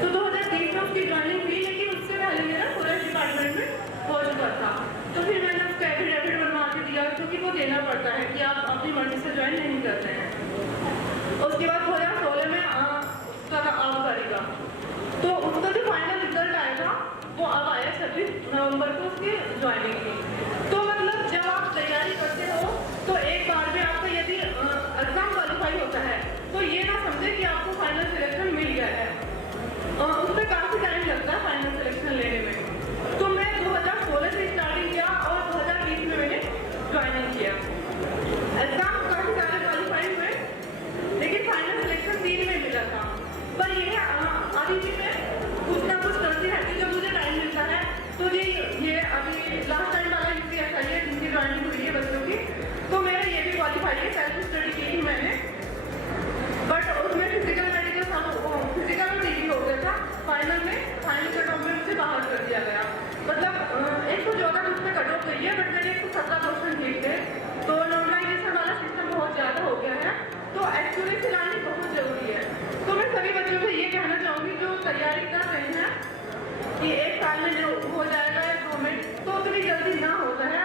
तो 2023 में उसकी ज्वाइनिंग हुई, लेकिन उससे पहले मेरा फॉरेस्ट डिपार्टमेंट में हो चुका था। तो फिर मैंने उसका एफिडेविट बनवा के दिया, क्योंकि वो देना पड़ता है कि आप अपनी मर्जी से ज्वाइन नहीं करते हैं। उसके बाद 2016 में उसका था आबकारी का, तो उसका जो फाइनल रिजल्ट आया था वो अब आया 26 नवंबर को उसकी ज्वाइनिंग की। तो मतलब जब आप तैयारी करते हो तो एक बार में आपका यदि एग्जाम क्वालिफाई होता है तो ये ना समझे कि आपको फाइनल सिलेक्शन मिल गया है, उसमें काफ़ी टाइम लगता है फाइनल सिलेक्शन लेने में। तो मैं 2016 से स्टार्टिंग किया और 2020 में मैंने ज्वाइनिंग किया। एग्जाम काफ़ी सारे क्वालिफाई हुए, लेकिन फाइनल सिलेक्शन 3 में मिला था। पर ये अभी भी मैं कुछ ना कुछ करती रहती हूँ जब मुझे टाइम मिलता है। तो ये अभी लास्ट टाइम वाला यूपीएसआई है जिनकी ज्वाइनिंग हुई है बच्चों की, तो मेरा ये भी क्वालिफाई है। सेल्फ स्टडी की थी मैंने, बट उसमें फिजिकल मेडिकल फिजिकल में ठीक हो गया था। फाइनल कट ऑफ में मुझे बाहर कर दिया गया। मतलब 114 उसमें कट ऑफ गई है, बट मेरे 117 क्वेश्चन ठीक थे। तो नॉर्मलाइजेशन वाला सिस्टम बहुत ज़्यादा हो गया है, तो एक्यूरेसी लानी बहुत ज़रूरी है। तो मैं सभी बच्चों से ये कहना चाहूँगी जो तैयारी कर रहे हैं कि 1 साल में जो हो जाएगा या 2 में, तो उतनी जल्दी ना होता है।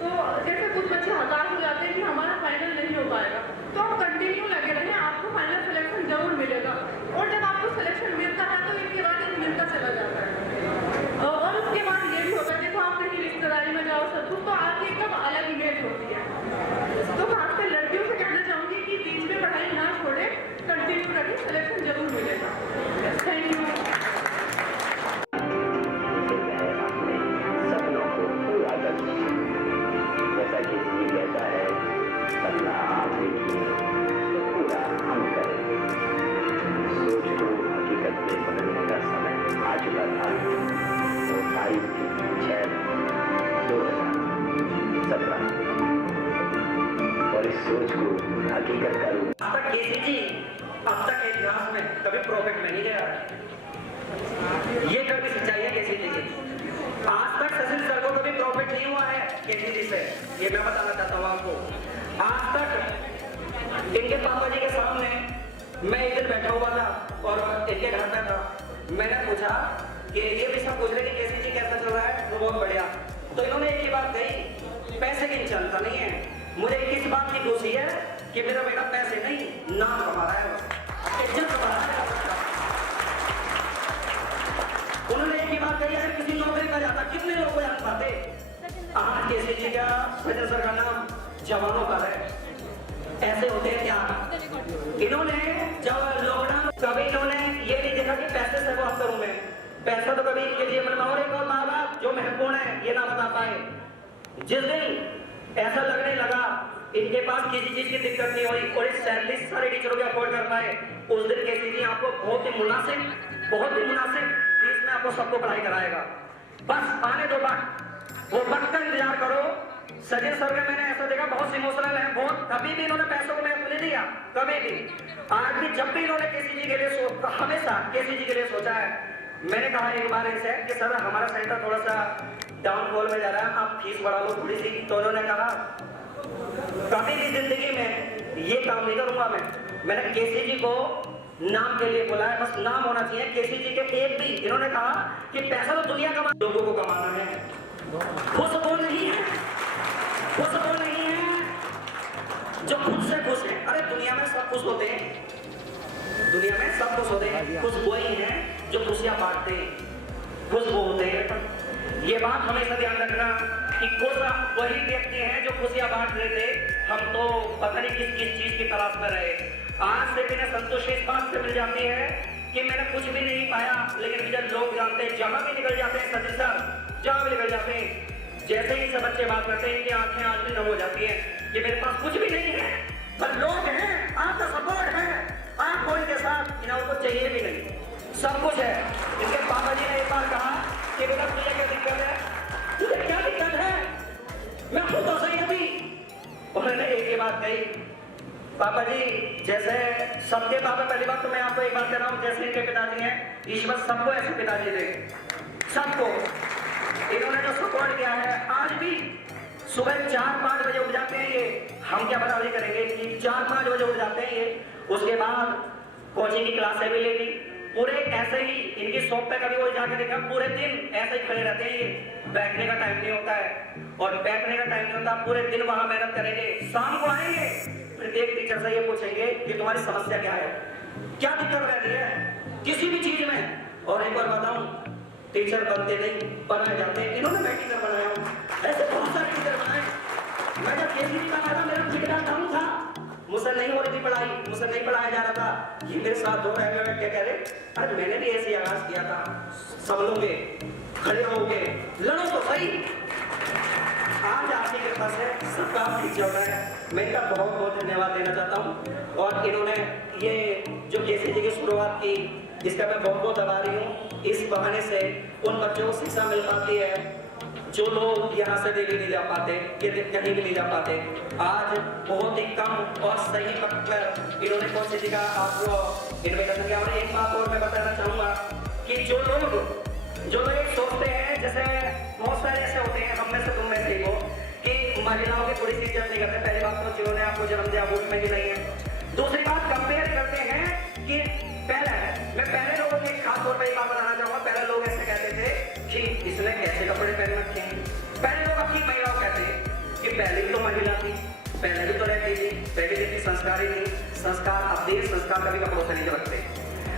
तो जैसे कुछ बच्चे हताश हो जाते हैं कि हमारा फाइनल नहीं हो पाएगा, तो आप कंटिन्यू लगे रहें, आपको फाइनल सिलेक्शन जरूर मिलेगा। और जब आपको सिलेक्शन मिलता है तो इसके बाद मिलता चला जाता है। तो पूरा हम करें। सोच को हकीकत में बदलने का समय आ चुका था। वो तारीख थी 6/2017 और इस सोच को हकीकत का रूप अब तक केसीजी अब तक के इतिहास में कभी प्रॉफिट में नहीं गया। ये कभी सच्चाई है केसीजी की। आज तक सचिन सर को कभी प्रॉफिट नहीं हुआ है केसीजी से, ये मैं बताना चाहता हूँ आपको। आज तक इनके पापा जी के सामने मैं एक दिन बैठा हुआ था और इनके घर पे था। मैंने पूछा कि ये भी सब पूछ रहे कि केसीजी कैसा चल रहा है, वो बहुत बढ़िया। तो इन्होंने एक ही बात कही, पैसे की चिंता नहीं है, मुझे किस बात की खुशी है कि मेरा बेटा पैसे नहीं नाम कमा रहा है, इज्जत कमा रहा है। उन्होंने एक ही बात कही है, किसी नौकरी पर जाता कितने लोग को याद पाते। आज केसीजी का सचिन सर का नाम जवानों का है। ऐसे होते हैं क्या? इन्होंने जब लॉकडाउन कभी इन्होंने ये नहीं देखा कि पैसे से बात करूं मैं, पैसा तो कभी इनके लिए मतलब और एक और माँ बाप जो महत्वपूर्ण है ये ना बता पाए। जिस दिन ऐसा लगने लगा इनके पास किसी चीज की दिक्कत नहीं हो रही और इस सैलरी सारे टीचरों के अफोर्ड कर पाए, उस दिन केसीजी आपको बहुत ही मुनासिब फीस में आपको सबको पढ़ाई कराएगा। बस आने दो वक्त, वो वक्त का इंतजार करो। सचिन सर का मैंने ऐसा देखा बहुत इमोशनल है, बहुत कभी भी इन्होंने पैसों को महत्व नहीं दिया, कभी भी। आज भी जब भी इन्होंने केसीजी के लिए हमेशा केसीजी के लिए सोचा है। मैंने कहा एक बार इनसे कि सर हमारा सेंटर थोड़ा सा डाउनफॉल में जा रहा है, आप फीस बढ़ा लो थोड़ी सी। तो उन्होंने कहा कभी भी जिंदगी में ये काम नहीं करूंगा मैंने केसीजी को नाम के लिए बोला है, बस नाम होना चाहिए केसीजी के एक भी। इन्होंने कहा कि पैसा तो दुनिया का लोगों को कमाना है, खुश वो नहीं है, खुश वो नहीं है जो खुद से खुश है। अरे दुनिया में सब खुश होते हैं, दुनिया में सब खुश होते हैं, खुश वही है जो खुशियां बांटते हैं, खुश वो होते हैं। ये बात हमेशा ध्यान रखना कि खुश वही व्यक्ति हैं जो खुशियां बांट रहे थे। हम तो पता नहीं किस किस चीज की तलाश में रहे। आज से बिना संतोषी इस बात से मिल जाती है कि मैंने कुछ भी नहीं पाया, लेकिन जब लोग जानते हैं जहां भी निकल जाते हैं सचिन सर जहां भी निकल जाते हैं, जैसे ही सब बच्चे बात करते हैं इनकी आंखें आज भी नम हो जाती हैं कि मेरे पास कुछ भी नहीं है पर लोग हैं, आपका सपोर्ट है, आप कोई के साथ इन्हें को चाहिए भी नहीं, सब कुछ है। इनके पापा जी ने एक बार कहा कि बेटा तुझे क्या दिक्कत है, तुझे क्या दिक्कत है, मैं खुद तो सही अभी। उन्होंने एक ही बात कही, पापा जी जैसे सबके पापा, पहली बात तो मैं आपको एक बात कह रहा हूँ, जैसे इनके पिताजी हैं ईश्वर सबको ऐसे पिताजी दे, सबको। इन्होंने जो सपोर्ट किया है, आज भी सुबह 4-5 बजे उठ जाते हैं ये, हम क्या बराबरी करेंगे कि 4-5 बजे उठ जाते हैं ये। उसके बाद कोचिंग की क्लासें भी ले ली, पूरे ऐसे ही इनकी शॉप पे कभी वो जाके देखा, पूरे दिन ऐसे ही खड़े रहते हैं ये, बैठने का टाइम नहीं होता है और बैठने का टाइम नहीं होता, पूरे दिन वहां मेहनत करेंगे, शाम को आएंगे प्रत्येक टीचर से ये पूछेंगे कि तुम्हारी समस्या क्या है, क्या दिक्कत रहती है किसी भी चीज में। और एक बार बताऊं, टीचर बनते नहीं बनाए जाते, इन्होंने मैं टीचर बनाया हूँ, ऐसे बहुत सारे टीचर बनाए। मैं जब केसीजी का आया था मेरा फिटनेस डाउन था, मुझसे नहीं हो रही थी पढ़ाई, मुझसे नहीं पढ़ाया जा रहा था, ये मेरे साथ 2 रह क्या कह रहे, अरे मैंने भी ऐसे आगाज किया था, सब लोग खड़े होगे लड़ो तो सही। आज आपकी कृपा से सब काम ठीक चल रहा है, मैं इनका बहुत बहुत धन्यवाद देना चाहता हूँ। और इन्होंने ये जो केसीजी की शुरुआत की, इसका मैं बहुत बहुत आभारी हूँ। इस बहाने से उन बच्चों को शिक्षा मिल पाती है जो लोग यहाँ से दिल्ली नहीं जा पाते, ये कहीं भी नहीं जा पाते। आज बहुत ही कम और सही वक्त पर इन्होंने केसीजी का आपको इन्विटेशन किया। और एक बात और मैं बताना चाहूँगा कि जो लोग सोचते हैं, जैसे बहुत सारे ऐसे होते हैं, हम में से तुम में से ही हो, कि महिलाओं की थोड़ी सी इज्जत नहीं करते। पहली बात तो जिन्होंने आपको जन्म दिया वो में भी नहीं है। दूसरी बात कंपेयर करते हैं कि मैं पहले लोगों के खास तौर पर एक बात बताना चाहूँगा, पहले लोग ऐसे कहते थे कि इसने कैसे कपड़े पहन रखे हैं। पहले लोग अपनी महिलाओं कहते हैं कि पहले भी तो महिला थी, पहले भी तो रहती थी, पहले भी संस्कारी थी। संस्कार अब देश संस्कार कभी कपड़ों से नहीं झलकते।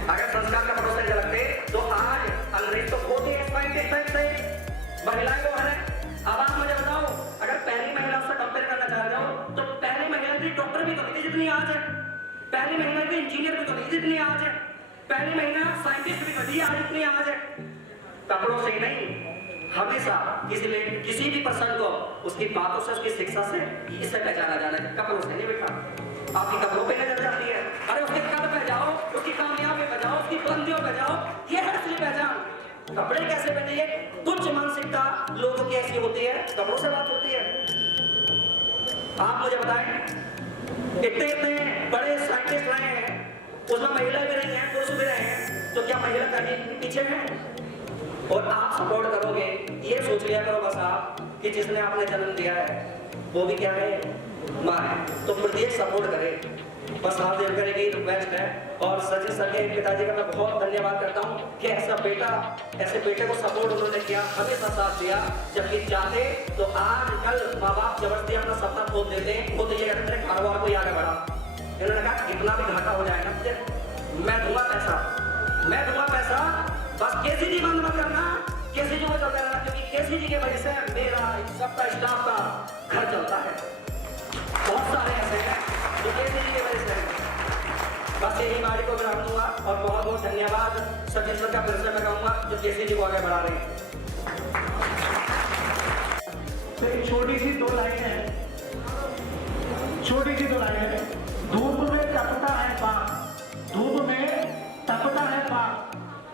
अगर संस्कार कपड़ों से झलकते तो आज अंग्रेज तो बहुत ही से महिलाएं को है। अब आप मुझे बताओ, अगर पहली महिला से कंपेयर करना चाहते हो तो पहली महिला थी डॉक्टर भी तो नहीं थी जितनी आज है, पहली महिला थी इंजीनियर भी तो नहीं जितनी आज है, पहली महिला साइंटिस्ट भी नहीं आज जितनी आज है। कपड़ों से नहीं, हमेशा किसी भी पर्सन को उसकी बातों से, उसकी शिक्षा से, इससे पहचाना जाना है, कपड़ों से नहीं बेटा। इतने इतने बड़े साइंटिस्ट रहे हैं, उसमें महिला भी रही हैं, पुरुष भी रहे हैं, तो क्या महिला कहीं पीछे है? और आप सपोर्ट करोगे, ये सोच लिया करो बस आप कि जिसने आपने जन्म दिया है वो भी क्या है, माँ है। तो प्रत्येक सपोर्ट करे, बस हाथ जोड़ कर एक रिक्वेस्ट है। और सचिन सर के पिताजी का मैं बहुत धन्यवाद करता हूँ कि ऐसे बेटे को सपोर्ट उन्होंने किया, हमेशा साथ दिया। जबकि चाहते तो आज कल माँ बाप जबरदस्ती अपना सपना खोद देते हैं, वो तो ये कहते हैं कारोबार को आगे बढ़ा। इन्होंने कहा कितना भी घाटा हो जाए ना मुझे, मैं दूंगा पैसा, बस केसी जी बंद मत करना, केसी जी को चलता रहना, क्योंकि केसी जी की वजह से मेरा सबका स्टाफ का घर चलता है। बहुत सारे ऐसे हैं जो केसी जी की वजह से, बस यही बारी को विराम दूंगा। और बहुत बहुत धन्यवाद सचिन सर का फिर से मैं कहूँगा जो केसी जी को आगे बढ़ा रहे हैं। तो एक छोटी सी दो लाइनें हैं, धूप में तपता है बाप,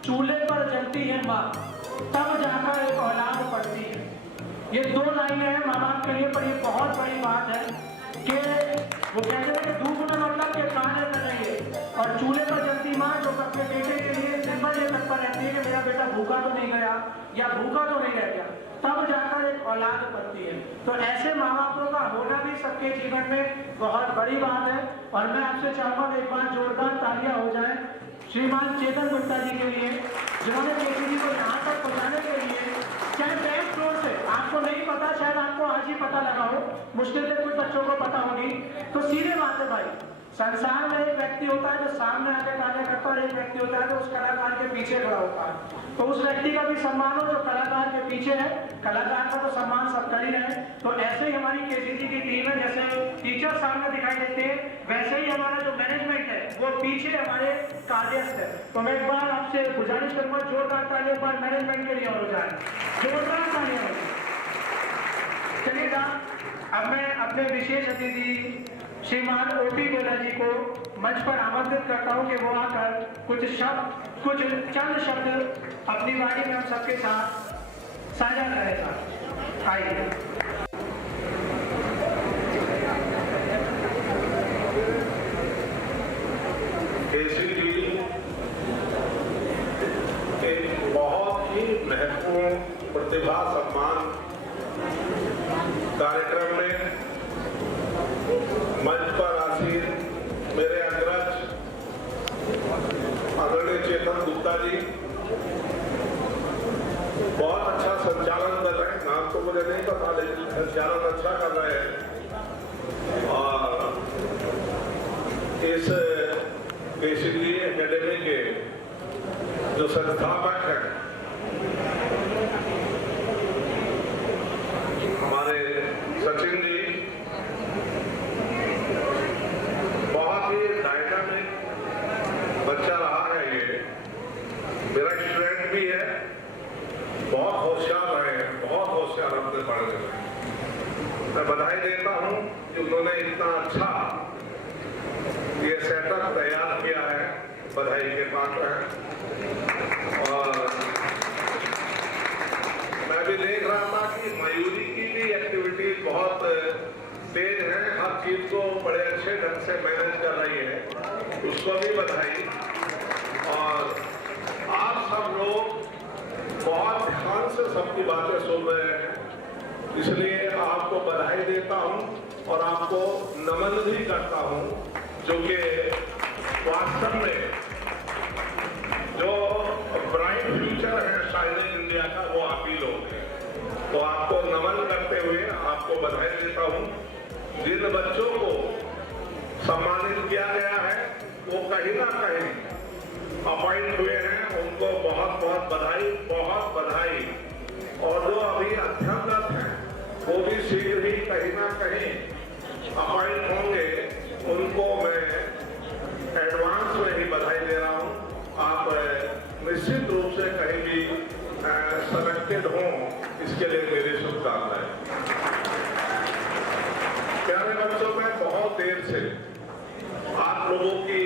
चूल्हे पर जलती है माँ, तब जाकर एक औलाद पड़ती है। ये दो लाइनें हैं माँ बाप के लिए, पर ये बहुत बड़ी बात है कि वो कहते हैं कि धूप में मतलब कि खाने में नहीं है, और चूल्हे पर जलती माँ जो अपने बेटे के लिए सिंपल ये तत्पर रहती है कि मेरा बेटा भूखा तो नहीं गया या भूखा तो नहीं रह गया, तब जाकर एक औलाद बनती है। तो ऐसे माँ बापों का होना भी सबके जीवन में बहुत बड़ी बात है। और मैं आपसे चाहूँगा एक बार जोरदार तालियां हो जाए श्रीमान चेतन गुप्ता जी के लिए, जिन्होंने केसी जी को यहाँ तक पहुँचाने के लिए, चाहे बैंक फ्लोर से, आपको नहीं पता, शायद आपको आज ही पता लगा हो, मुश्किल से कुछ बच्चों को पता होगी। तो सीधे बात है भाई, संसार में एक व्यक्ति होता है जो सामने आके कार्य करता है, और एक व्यक्ति होता है जो उस कलाकार के पीछे खड़ा होता है। तो उस व्यक्ति का भी सम्मान हो जो कलाकार के पीछे है, कलाकार का तो सम्मान सब कर ही रहे। तो ऐसे ही हमारी केसीजी की टीम है, जैसे टीचर सामने दिखाई देते हैं, वैसे ही हमारा जो मैनेजमेंट है वो पीछे हमारे कार्यस्थ है। तो मैं एक बार आपसे गुजारिश करूंगा, जोरदार तालियां एक बार मैनेजमेंट के लिए और हो जाए, जोरदार तालियां। चलिएगा, अब मैं अपने विशेष अतिथि श्रीमान ओपी गोला जी को मंच पर आमंत्रित करता हूं कि वो आकर कुछ चंद शब्द अपनी वाणी में हम सबके साथ साझा करेगा। आइए। केसीजी एक बहुत ही महत्वपूर्ण प्रतिभा सम्मान कार्यक्रम में मंच पर आसीन मेरे अग्रज आदरणीय चेतन गुप्ता जी बहुत अच्छा संचालन कर रहे हैं। नाम तो मुझे नहीं पता, लेकिन संचालन अच्छा कर रहे हैं। और इस केसीजी एकेडमी के जो संस्थापक हैं हमारे सचिन जी, बहुत ही डायनामिक बच्चा रहा है। ये मेरा स्टूडेंट भी है, बहुत होशियार रहे हैं, बहुत होशियार अपने पढ़ने में। मैं बधाई देता हूँ कि उन्होंने इतना अच्छा ये सेटअप तैयार किया है, बधाई के पात्र हैं। और मैं भी देख रहा था कि मयूरी की भी एक्टिविटी बहुत तेज है, हर चीज को बड़े अच्छे ढंग से मैनेज कर रही है, उसको भी बधाई। और आप सब लोग बहुत ध्यान से सबकी बातें सुन रहे हैं, इसलिए आपको बधाई देता हूं और आपको नमन भी करता हूं, जो कि वास्तव में जो ब्राइट फ्यूचर है शाइनिंग इंडिया का, वो आप ही लोग हैं। तो आपको नमन करते हुए आपको बधाई देता हूं। जिन बच्चों को सम्मानित किया गया है वो कहीं ना कहीं अपॉइंट हुए हैं, उनको बहुत बहुत बधाई, बहुत बधाई। और जो अभी अध्ययनरत हैं वो भी शीघ्र ही कहीं ना कहीं अपॉइंट होंगे, उनको मैं एडवांस में ही बधाई दे रहा हूँ। आप निश्चित रूप से कहीं भी सेलेक्टेड हों, इसके लिए मेरी शुभकामनाएं। प्यारे बच्चों, मैं बहुत देर से आप लोगों की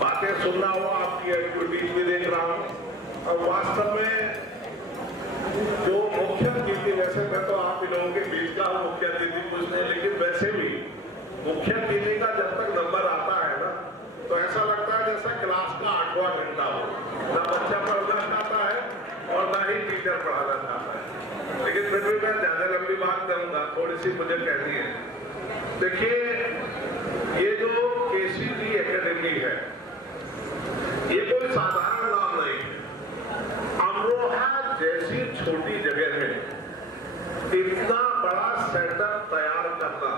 बातें सुन रहा हूँ, आपकी एक्टिविटीज भी देख रहा हूँ। और वास्तव में जो मुख्य अतिथि, वैसे मैं तो आप इन लोगों के बीच का मुख्य अतिथि कुछ नहीं, लेकिन वैसे भी मुख्य अतिथि का जब तक नंबर आता है ना, तो ऐसा लगता है जैसा क्लास का 8वां घंटा हो। ना बच्चा पढ़ना चाहता है और ना ही टीचर पढ़ाना चाहता है। लेकिन फिर भी मैं ज्यादा लंबी बात करूंगा, थोड़ी सी मुझे कहनी है। देखिए, ये जो KCG एकेडमी है, ये कोई साधारण नाम नहीं है। अमरोहा जैसी छोटी जगह में इतना बड़ा सेटअप तैयार करना,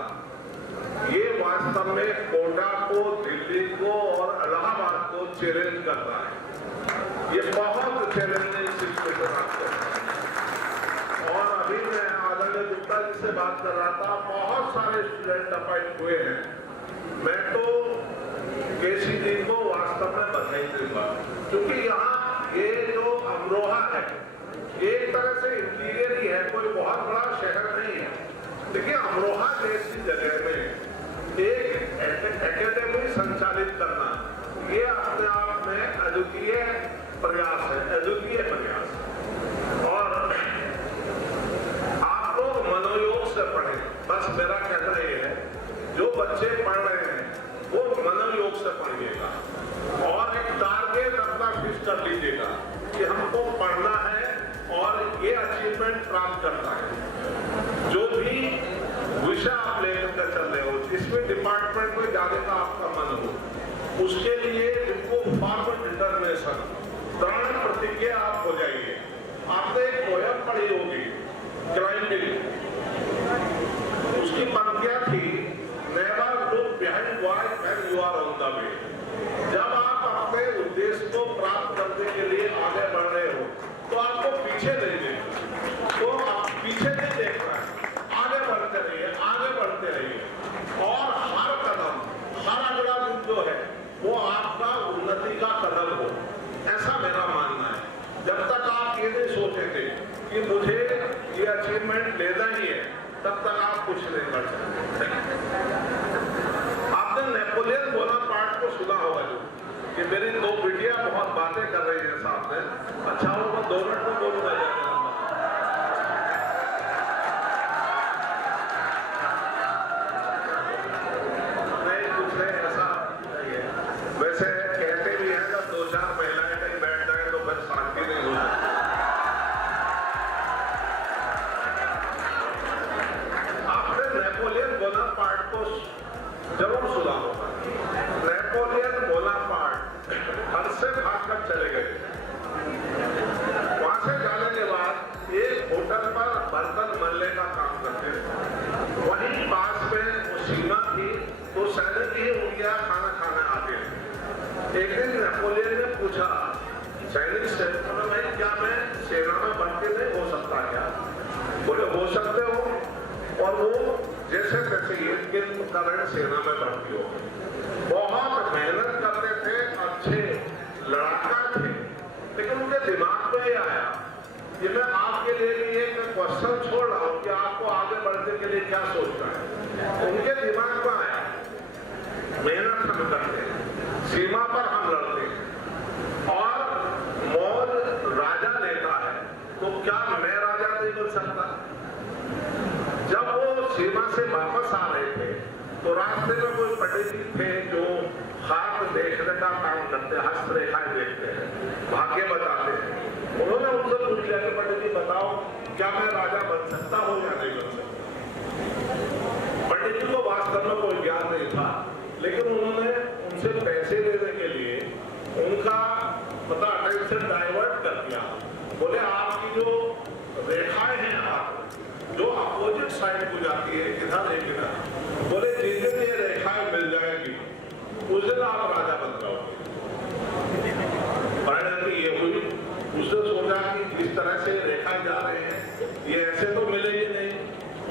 ये वास्तव में कोटा को, दिल्ली को और इलाहाबाद को चैलेंज करता है। ये बहुत चैलेंजिंग सिचुएशन आपको। और अभी मैं आदरणीय गुप्ता जी से बात कर रहा था, बहुत सारे स्टूडेंट अपॉइंट हुए हैं। मैं तो KCG को वास्तव में बधाई दूंगा, क्योंकि यहाँ ये जो अमरोहा है, एक तरह से इंटीरियर ही है, कोई बहुत बड़ा शहर नहीं है। देखिए, अमरोहा जैसी जगह में एक एकेडमी संचालित करना, ये अपने आप में अद्वितीय प्रयास है, अद्वितीय प्रयास। और आप लोग मनोयोग से पढ़ें, बस मेरा कहना ये है, जो बच्चे पढ़ रहे हैं वो मनोयोग से पढ़िएगा और एक टारगेट अपना फिक्स कर लीजिएगा कि हमको पढ़ना है और ये अचीवमेंट प्राप्त करना है। जो भी विषय आप लेकर चल रहे हो, जिसमें डिपार्टमेंट में जाने का आपका मन हो, उसके लिए बिल्कुल फॉर्म डिटर्मिनेशन, दृढ़ प्रतिज्ञा आप हो जाइए। आपने एक पोयम पढ़ी होगी, क्लाइंबिंग, उसकी पंक्तियां थी, never look behind when you are on the way. जब आप अपने उद्देश्य को प्राप्त करने के लिए आगे बढ़ रहे हो, तो आपको पीछे नहीं देखना, तो आप पीछे नहीं देखना है, आगे बढ़ते रहिए, आगे बढ़ते रहिए। और हर कदम, हर अगला दिन जो है वो आपका उन्नति का कदम हो, ऐसा मेरा मानना है। जब तक आप ये नहीं सोचे थे कि मुझे ये अचीवमेंट लेना ही है, तब तक आप कुछ नहीं कर सकते। आपने नेपोलियन बोनापार्ट को सुना होगा, जो कि मेरी दो बिटिया बहुत बातें कर रही है सामने। अच्छा हो, मैं 2 मिनट में बोलूंगा। नहीं, कुछ नहीं, ऐसा नहीं है। वैसे कहते भी है ना, 2-4 महिलाएं कहीं बैठ जाए तो फिर शांति नहीं हो सकती। नेपोलियन बोनापार्ट को जरूर सुना होगा। नेपोलियन बोनापार्ट घर से भागकर चले गए। वहां से जाने के बाद एक होटल पर बर्तन मलने का काम करते थे। वहीं पास में सीमा थी, तो सैनिक ही उनके खाना खाने आते हैं। एक दिन नेपोलियन ने पूछा सैनिक से, भाई क्या मैं सेना में भर्ती नहीं हो सकता क्या? बोले हो सकते हो। और वो जैसे तैसे के कारण सेना में भर्ती हो। बहुत मेहनत करते थे, अच्छे लड़ाका थे, लेकिन उनके दिमाग में ये आया, ये मैं आपके लिए एक क्वेश्चन छोड़ रहा हूँ कि आपको आगे बढ़ने के लिए क्या सोचना है। उनके दिमाग में आया, मेहनत हम करते हैं, सीमा पर हम लड़ते हैं और मौज राजा लेता है, तो क्या मैं राजा नहीं बन सकता? जब वो सीमा से वापस आ रहे थे, तो रास्ते में कोई पंडित जी थे जो हाथ देखने का काम करते, हस्तरेखाएं देखते हैं, भाग्य बताते हैं। उन्होंने उनसे पूछ लिया कि पंडित जी बताओ, क्या मैं राजा बन सकता हूँ या नहीं बन सकता? पंडित जी को वास्तव में कोई ज्ञान नहीं था, लेकिन उन्होंने उनसे पैसे लेने के लिए उनका अटेंशन डाइवर्ट कर दिया। बोले आपकी जो रेखाएं हैं, आप जो अपोजिट साइड को जाती है, इधर एक इधर, बोले जिस दिन ये रेखाएं मिल जाएगी उस दिन आप राजा बन जाओगे। परिणति ये हुई। उसने सोचा कि जिस तरह से रेखाएं जा रहे हैं, ये ऐसे तो मिलेगी नहीं।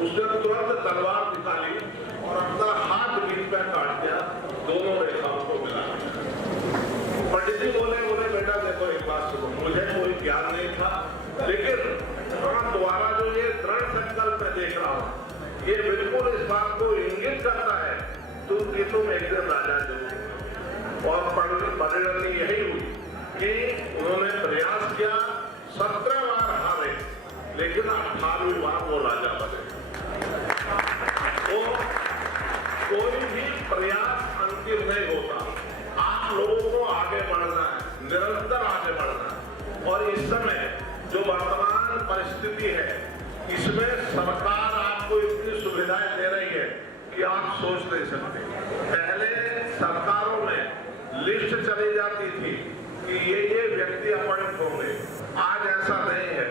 उसने तुरंत तलवार निकाली और अपना हाथ बीच में काट दिया, दोनों रेखाओं को मिला दिया। पंडित जी बोले बेटा देखो, एक बात सुनो, मुझे कोई ज्ञान नहीं था, लेकिन द्वारा जो ये दृढ़ संकल्प मैं देख रहा हूँ, ये बिल्कुल इस बात को इंगित करता है कि तुम एक दिन राजा जरूर। और परिणति यही हुई कि उन्होंने प्रयास किया, 17 बार हारे, लेकिन 18वीं बार वो राजा बने। वो कोई भी प्रयास अंतिम नहीं होता। आप लोगों को आगे बढ़ना है, निरंतर आगे बढ़ना है। और इस समय जो वर्तमान परिस्थिति है, इसमें सरकार आपको इतनी सुविधाएं दे रही है कि आप सोच नहीं सकते। पहले सरकारों में लिस्ट चली जाती थी कि ये व्यक्ति अपॉइंट होंगे। आज ऐसा नहीं है।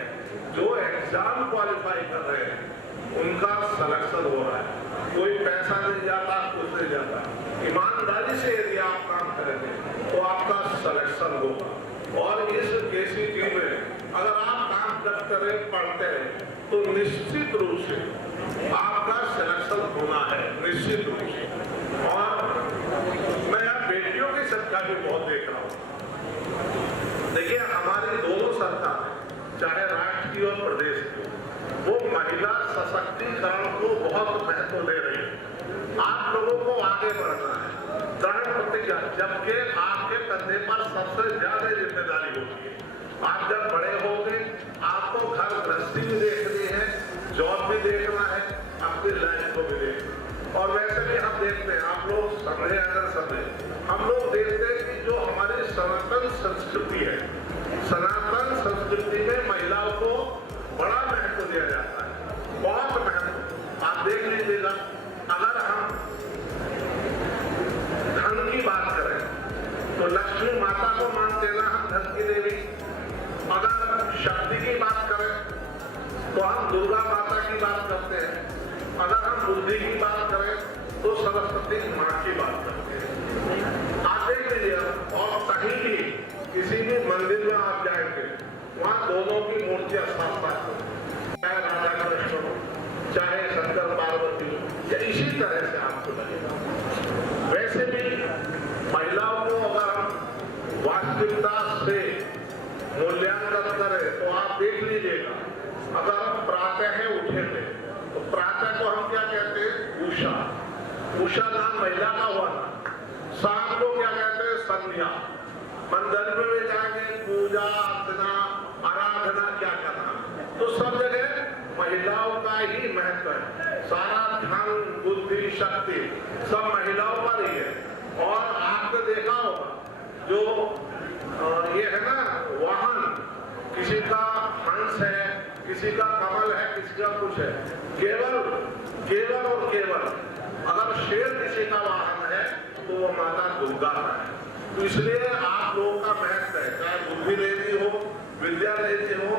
जो एग्जाम क्वालिफाई कर रहे हैं उनका सिलेक्शन हो रहा है। कोई पैसा नहीं जाता, कुछ नहीं जाता। ईमानदारी से यदि आप काम करेंगे तो आपका सिलेक्शन होगा। और इस केसीटी में अगर आप काम करते रहे, पढ़ते रहे, तो निश्चित रूप से आपका सिलेक्शन होना है, निश्चित रूप से। और मैं यहाँ बेटियों की संख्या भी बहुत देख रहा हूँ। देखिए, हमारी दोनों सरकार, चाहे राष्ट्र की और प्रदेश की, वो महिला सशक्तिकरण को बहुत महत्व दे रही है। आप लोगों को आगे बढ़ना है, दृढ़ प्रतिज्ञा, जबकि आपके कंधे पर सबसे ज्यादा जिम्मेदारी होती है। आप जब बड़े होंगे, आपको घर गृहस्थी भी देखनी है, जॉब भी देखना है, अपनी लाइफ को भी देखना है। और वैसे भी हम देखते हैं, आप लोग समझे अगर समझे, हम लोग देखते हैं कि जो हमारी सनातन संस्कृति है, सनातन संस्कृति में महिलाओं को बड़ा महत्व दिया जाता है, बहुत महत्व। आप देख लीजिएगा, अगर हम धन की बात करें तो लक्ष्मी माता को मानते हैं, हम धन की देवी। अगर शक्ति की बात करें तो हम दुर्गा माता की बात करते हैं। अगर हम बुद्धि की बात करें तो सरस्वती माँ की बात करते हैं। आप देख लीजिए, और कहीं भी किसी भी मंदिर में आप जाएंगे, वहाँ दोनों की मूर्तियां साथ साथ हो, चाहे राधा कृष्ण हो, चाहे शंकर पार्वती हो, या इसी तरह से आपको लगेगा। वैसे भी महिलाओं को अगर हम वास्तविकता से मूल्यांकन करें तो आप देख लीजिएगा, अगर हम प्रातः उठे थे तो प्रातः को हम क्या कहते हैं? उषा। उषा नाम महिला का हुआ था। शाम को क्या कहते हैं? संध्या। मंदिर में भी जाएंगे, पूजा अर्चना आराधना क्या करना, तो सब जगह महिलाओं का ही महत्व है। सारा धन बुद्धि शक्ति सब महिलाओं पर ही है। और आपने देखा होगा, जो ये है ना वाहन, किसी का हंस है, किसी का कमल है, किसी का कुछ है, केवल और केवल अगर शेर किसी का वाहन है तो वो माता दुर्गा का है। तो इसलिए आप लोगों का महत्व है, चाहे बुद्धि लेनी हो, विद्या लेनी हो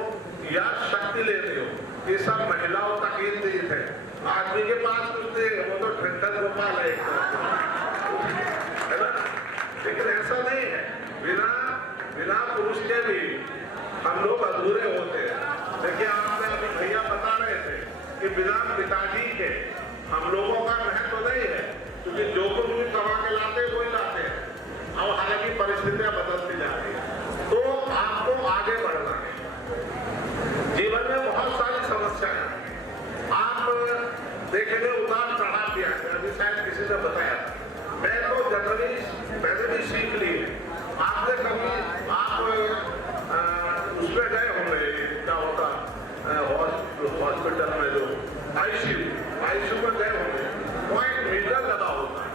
या शक्ति लेनी हो, ये सब महिलाओं तक केंद्रित है। आदमी के पास कुछ नहीं, वो तो ठंडक गोपाल है ना। लेकिन ऐसा नहीं है, बिना पुरुष के भी हम लोग अधूरे होते हैं। देखिए, आपने अभी भैया बता रहे थे कि बिना पिताजी के हम लोगों का महत्व नहीं है, क्योंकि जो कुछ भी कमा के लाते हैं वही लाते हैं। अब हालांकि परिस्थितियां बदलती जा रही है, तो आपको आगे बढ़ना है। जीवन में बहुत सारी समस्याएं हैं, आप देखेंगे उतार चढ़ाव दिया है। अभी शायद किसी ने बताया, मैं तो जनरली मैंने भी सीख ली है। आपने कभी आप उसमें गए होंगे, क्या होता हॉस्पिटल में जो आईसीयू में गए होंगे, वहाँ एक मीटर लगा होता है।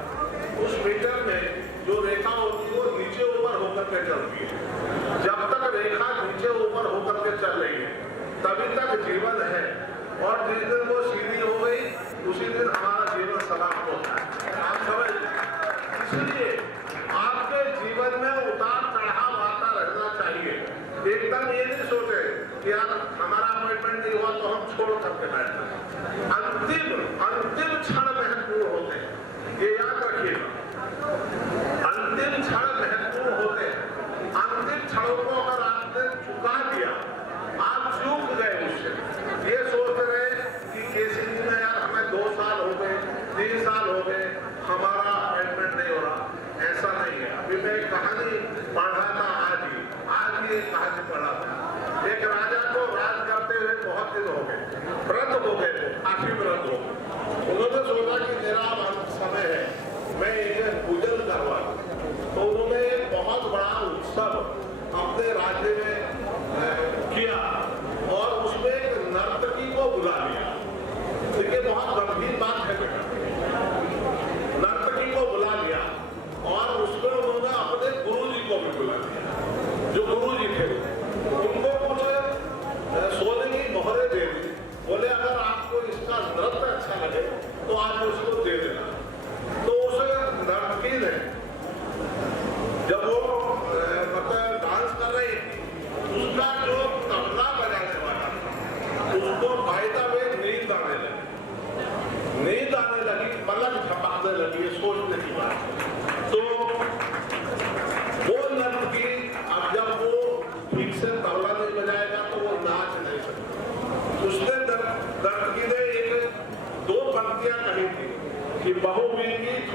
उस मीटर में जो रेखा होती है वो नीचे ऊपर होकर के चलती है। जब तक रेखा नीचे ऊपर होकर के चल रही है तभी तक जीवन है, और जिस दिन वो सीधी हो गई उसी दिन हमारा जीवन समाप्त होता है। आप समझ, इसलिए आपके जीवन में उतार चढ़ाव आता रहना चाहिए। एकदम ये नहीं सोचे कि यार हमारा अपॉइंटमेंट नहीं हुआ तो हम छोड़ करके बैठना है। अंतिम क्षण महत्वपूर्ण होते हैं, ये याद रखिएगा। अंतिम क्षण महत्वपूर्ण होते हैं। अंतिम क्षणों को अगर आपने चुका दिया, आप चूक गए उससे। ये सोचते रहे कि केसीजी में यार हमें 2 साल हो गए, 3 साल हो गए, हमारा अपॉइंटमेंट नहीं हो रहा, ऐसा नहीं है। अभी मैं एक कहानी पढ़ रहा था, आज ही एक कहानी पढ़ा था। एक राजा को राज करते हुए बहुत दिन हो गए, व्रत हो गए, काफी व्रत हो गए। उन्होंने सोचा कि मेरा अब समय है, मैं इन्हें पूजन करवा दूं। तो उन्होंने एक बहुत बड़ा उत्सव अपने राज्य में किया और उसमें एक नर्तकी को बुला लिया। देखिए, बहुत गंभीर बात है बेटा।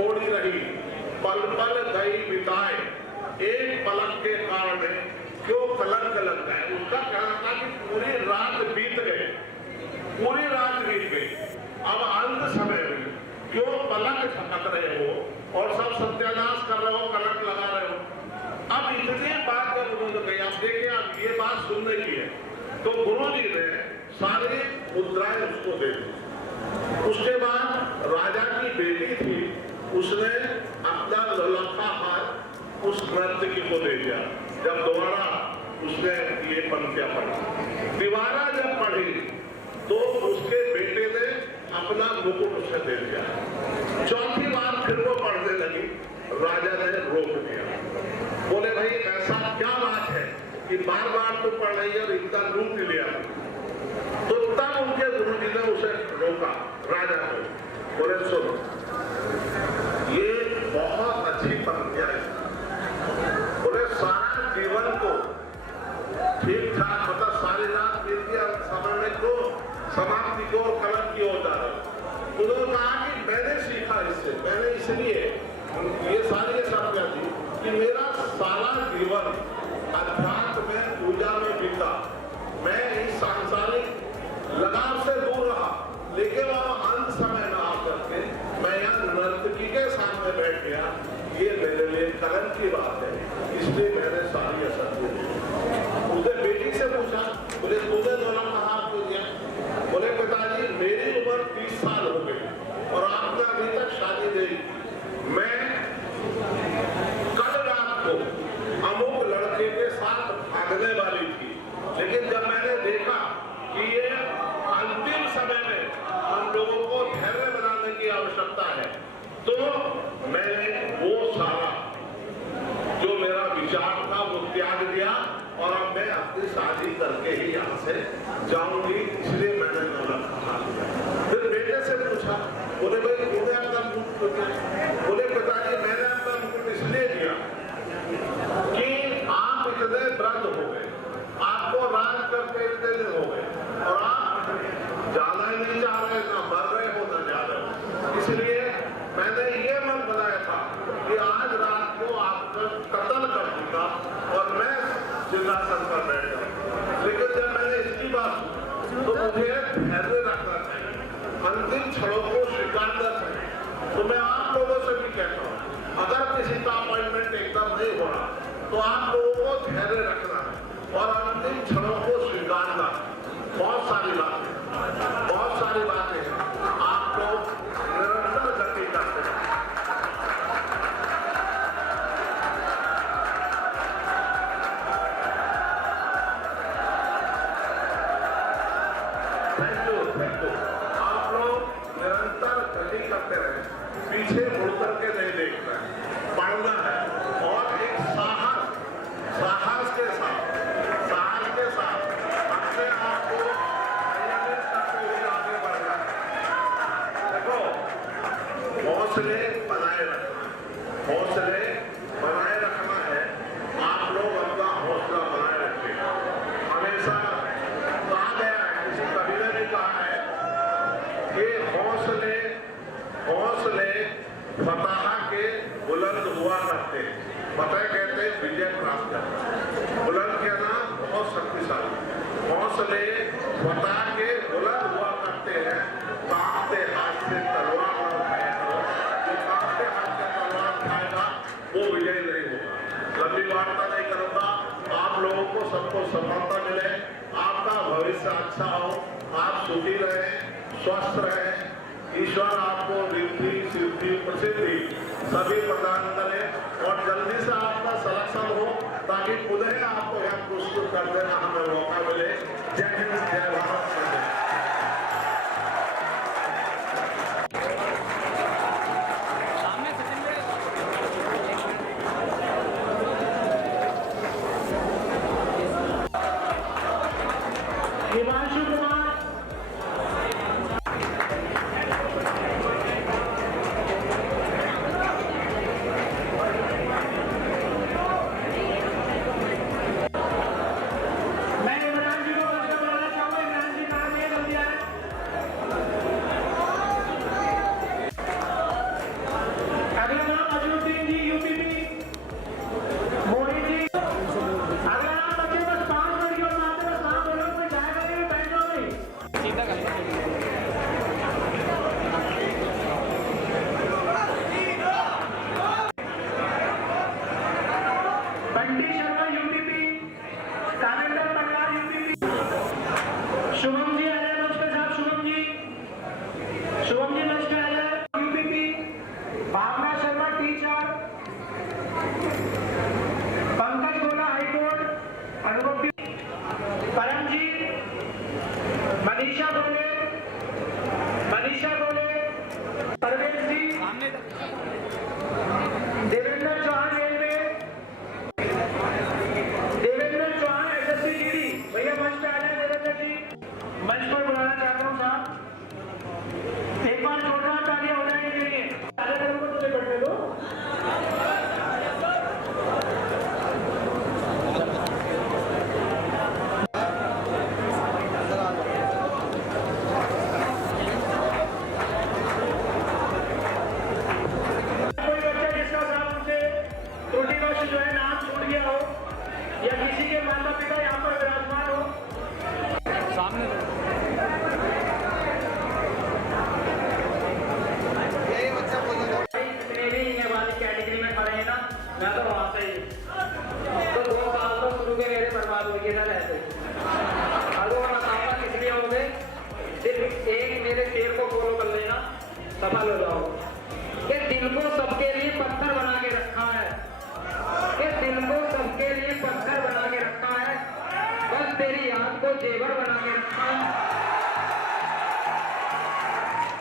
छोड़ी रही, पल पल गई बिताए, एक पलक के कारण क्यों कलंक लग गए। उसका कहना था कि पूरी रात बीत गई, पूरी रात बीत गई, अब अंत समय में क्यों पलक झपक रहे हो और सब सत्यानाश कर रहे हो, कलंक लगा रहे हो। अब इतनी बात जब उन्होंने कही, अब देखिए अब ये बात सुनने की है, तो गुरु जी ने सारी मुद्राएं उसको दे दी। उसके बाद राजा की बेटी थी, उसने अपना ललका हाथ उस नर्तकी को दे दिया। जब दोबारा उसने ये पंक्तियां पढ़ी, दीवारा जब पढ़ी तो उसके बेटे ने अपना मुकुट उसे दे दिया। चौथी बार फिर वो पढ़ने लगी, राजा ने रोक दिया, बोले भाई ऐसा क्या बात है कि बार बार तो पढ़ रही है और इतना लूट लिया। तो तब उनके गुरु जी ने उसे रोका, राजा को, बोले सुनो ये बहुत अच्छी पंक्तियां है, बोले सारा जीवन को ठीक ठाक मतलब सारी रात बीत गया, समझने को समाप्ति को और कलम की ओर जा रहा। उन्होंने कहा कि मैंने सीखा इससे, मैंने इसलिए ये सारी शब्द थी कि मेरा सारा जीवन अध्यात्म में पूजा में बीता, मैं इस सांसारिक लगाव से दूर रहा, लेकिन वह अंत समय में आकर के मैं यहाँ नर्तकी के सामने बैठ गया, ये मेरे लिए कलंक की बात है, इसलिए मैंने सारी असर दी। उसने बेटी से पूछा, बोले तूने दोनों कहा आपको दिया? बोले पिताजी मेरी उम्र 30 साल हो गई और आपने अभी तक शादी नहीं। मैं कल रात को अमुक लड़के के साथ भागने वाली थी, लेकिन जब मैंने देखा कि ये अंतिम समय में हम लोगों को धैर्य बनाने की आवश्यकता है, तो मैंने वो सारा जो मेरा विचार था वो त्याग दिया और अब मैं अपनी शादी करके ही यहाँ से जाऊंगी, इसलिए मैंने कहा। फिर बेटे से पूछा, बोले भाई तूने अपना मुकुट दिया? बोले पिताजी मैंने अपना मुकुट इसलिए दिया कि आप इतने वृद्ध हो गए, आपको राज करके इतने दिन हो गए और आप जाना ही नहीं चाह रहे, ना मर रहे हो ना जा रहे हो, इसलिए मैंने ये मन बनाया था कि आज रात को आपका कत्ल कर दूंगा और मैं सिंहासन पर बैठ जाऊंगा। लेकिन जब मैंने इसकी बात सुनी तो मुझे धैर्य रखना चाहिए, अंतिम क्षणों को स्वीकारना चाहिए। तो मैं आप लोगों से भी कहता हूँ, अगर किसी का अपॉइंटमेंट एकदम नहीं हो रहा तो आप लोगों को धैर्य रखना है और अंतिम क्षणों को स्वीकारना। बहुत सारी बातें हैं, आप लोग निरंतर गति करते हैं। Thank you. आप लोग निरंतर गति करते रहे, पीछे मुड़ करके नहीं देखना है, पढ़ना है और एक साहस के साथ अपने आप को नियमित करते हुए आगे बढ़ना है। देखो हौसले बनाए रखना है, आप लोग अपना हौसला बनाए रखें। हमेशा कहा गया है, किसी कवि ने भी कहा है कि हौसले फतह के बुलंद हुआ करते, फतह कहते हैं विजय प्राप्त करना, बुलंद कहना बहुत शक्तिशाली। हौसले फतह के बुलंद हुआ करते हैं, कांपते हाथ से तलवार न उठाया करो, जो कांपते हाथ से तलवार उठाएगा वो विजय नहीं होगा। लंबी वार्ता नहीं करूंगा, आप लोगों को सबको सफलता मिले, आपका भविष्य अच्छा हो, आप सुखी रहे, स्वस्थ रहे, ईश्वर आपको रिद्धि सिद्धि प्रसिद्धि सभी प्रदान करे और जल्दी से आपका सलेक्शन हो ताकि पुनः आपको यहाँ पुरस्कृत करने का हमें मौका मिले। जय हिंद, जय भारत। हिमांशु कुमार, मैं इमरान जी को प्रश्न करना चाहूंगा। इमरान जी कहाँ या किसी के माता पिता यहाँ पर विराजमान हो। सामने यही बच्चा बोलना इतने भी ये वाली कैटेगरी में खड़े हैं ना, मैं तो वहाँ से ही तो 2 साल तो शुरू के मेरे बर्बाद हो गए ना रहते। अगर मैं बताऊंगा किस लिए हो गए, सिर्फ एक मेरे शेर को फॉलो कर लेना, सफल हो जाओ। कि दिल को सबके लिए पत्थर बना के रखा है, कि दिल को सबके लिए पत्थर बना के रखा है, बस तेरी याद को जेवर बना के रखा है।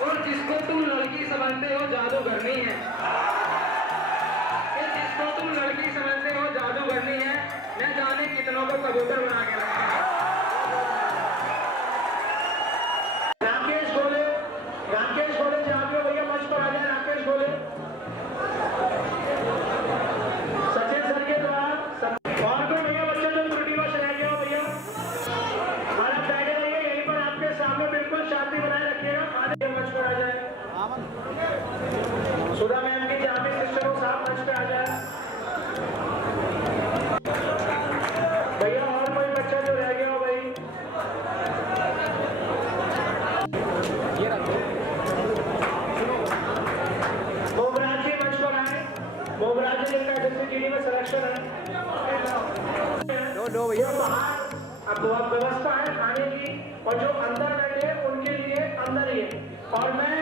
और जिसको तुम लड़की समझते हो जादूगरनी है, कि जिसको तुम लड़की समझते हो जादूगरनी है, न जाने कितनों को कबूतर बना के रखा है। राकेश गोले जहाँ पे हो भैया मंच पर आ जाए। राकेश गोले सचिन सर के द्वारा और कोई भैया बच्चा जो त्रुटिवश रह गया हो भैया हमारा बैठे रहिए यहीं पर, आपके सामने बिल्कुल शांति बनाए रखिएगा। आगे मंच पर आ जाए। सुधा मैम की जहाँ भी सिस्टर हो साहब मंच पे आ जाए भैया। और कोई बच्चा जो रह गया हो भाई, ये रखो। मोगराज जी मंच पर आए। मोगराज जी जिनका डिस्ट्रिक्ट में सिलेक्शन है, लो भैया। जो बाहर अब व्यवस्था है खाने की, और जो अंदर बैठे हैं उनके लिए अंदर ही है। और मैं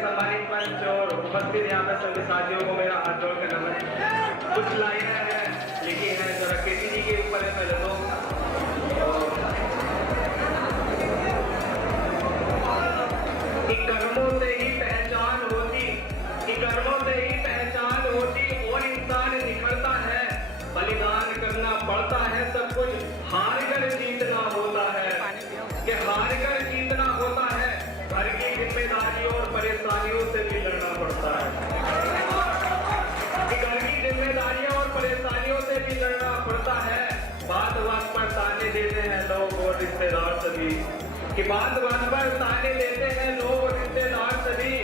सम्मानित मंच और उपस्थित यहाँ पर सभी साथियों को मेरा हाथ जोड़ कर नमन। कुछ लाइनें हैं लिखी हैं जो रकेती जी के ऊपर है। पहले तो कि कर्मों से ही पहचान होती, कि कर्मों से ही पहचान होती और इंसान निखरता है। बलिदान करना पड़ता है, सब कुछ हार कर जीतना होता है, कि हार कर जीतना होता है। घर की जिम्मेदारियों और परेशानियों से भी लड़ना पड़ता है, कि घर की जिम्मेदारियों और परेशानियों से भी लड़ना पड़ता है। बात बात पर ताने देते हैं लोग और रिश्तेदार सभी, कि बात बात पर ताने देते हैं लोग और रिश्तेदार सभी।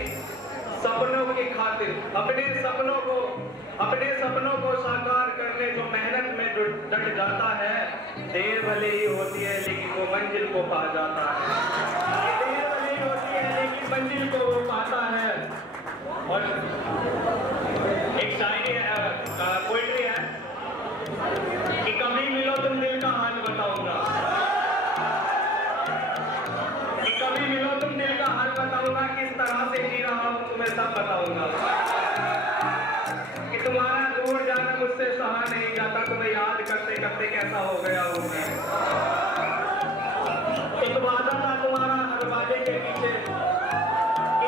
सपनों की खातिर अपने सपनों को साकार करने जो मेहनत में डट जाता है, देर भले ही होती है लेकिन वो मंजिल को पा जाता है। देर भले ही होती है लेकिन मंजिल को वो पाता है। और एक शायरी है, पोइट्री है कि कभी मिलो तुम दिल का हाल बताऊंगा, कि कभी मिलो तुम दिल का हाल बताऊंगा, किस तरह से जी रहा हूं तुम्हें सब बताऊंगा, कि तुम्हारा दूर जाना मुझसे सहा नहीं जाता, तुम्हें याद करते करते कैसा हो गया हूं मैं। एक वादा था तुम्हारा हर वादे के पीछे,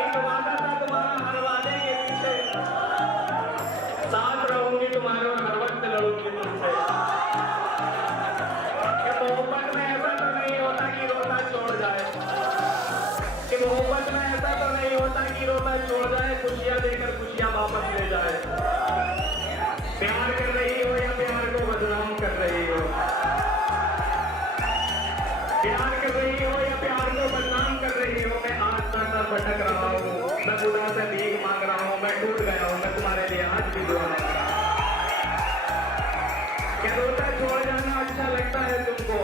एक वादा था तुम्हारा हर वादे के पीछे, साथ रहूंगी तुम्हारे और हर वक्त लड़ूंगी तुमसे। कि मोहब्बत में ऐसा तो नहीं होता कि रोता छोड़ जाए, कि मोहब्बत में ऐसा तो नहीं होता कि रोता छोड़ जाए, खुशियां देकर खुशियां वापस ले जाए। प्यार कर रही हो या प्यार को बदनाम कर रही हो, प्यार कर रही हो या प्यार को बदनाम कर रही हो, मैं आज तक भटक रहा हूँ, मैं खुदा से भीख मांग रहा हूँ, मैं टूट गया हूँ, मैं तुम्हारे लिए आज भी दुआ मांग रहा हूँ। क्या रोता छोड़ जाना अच्छा लगता है तुमको?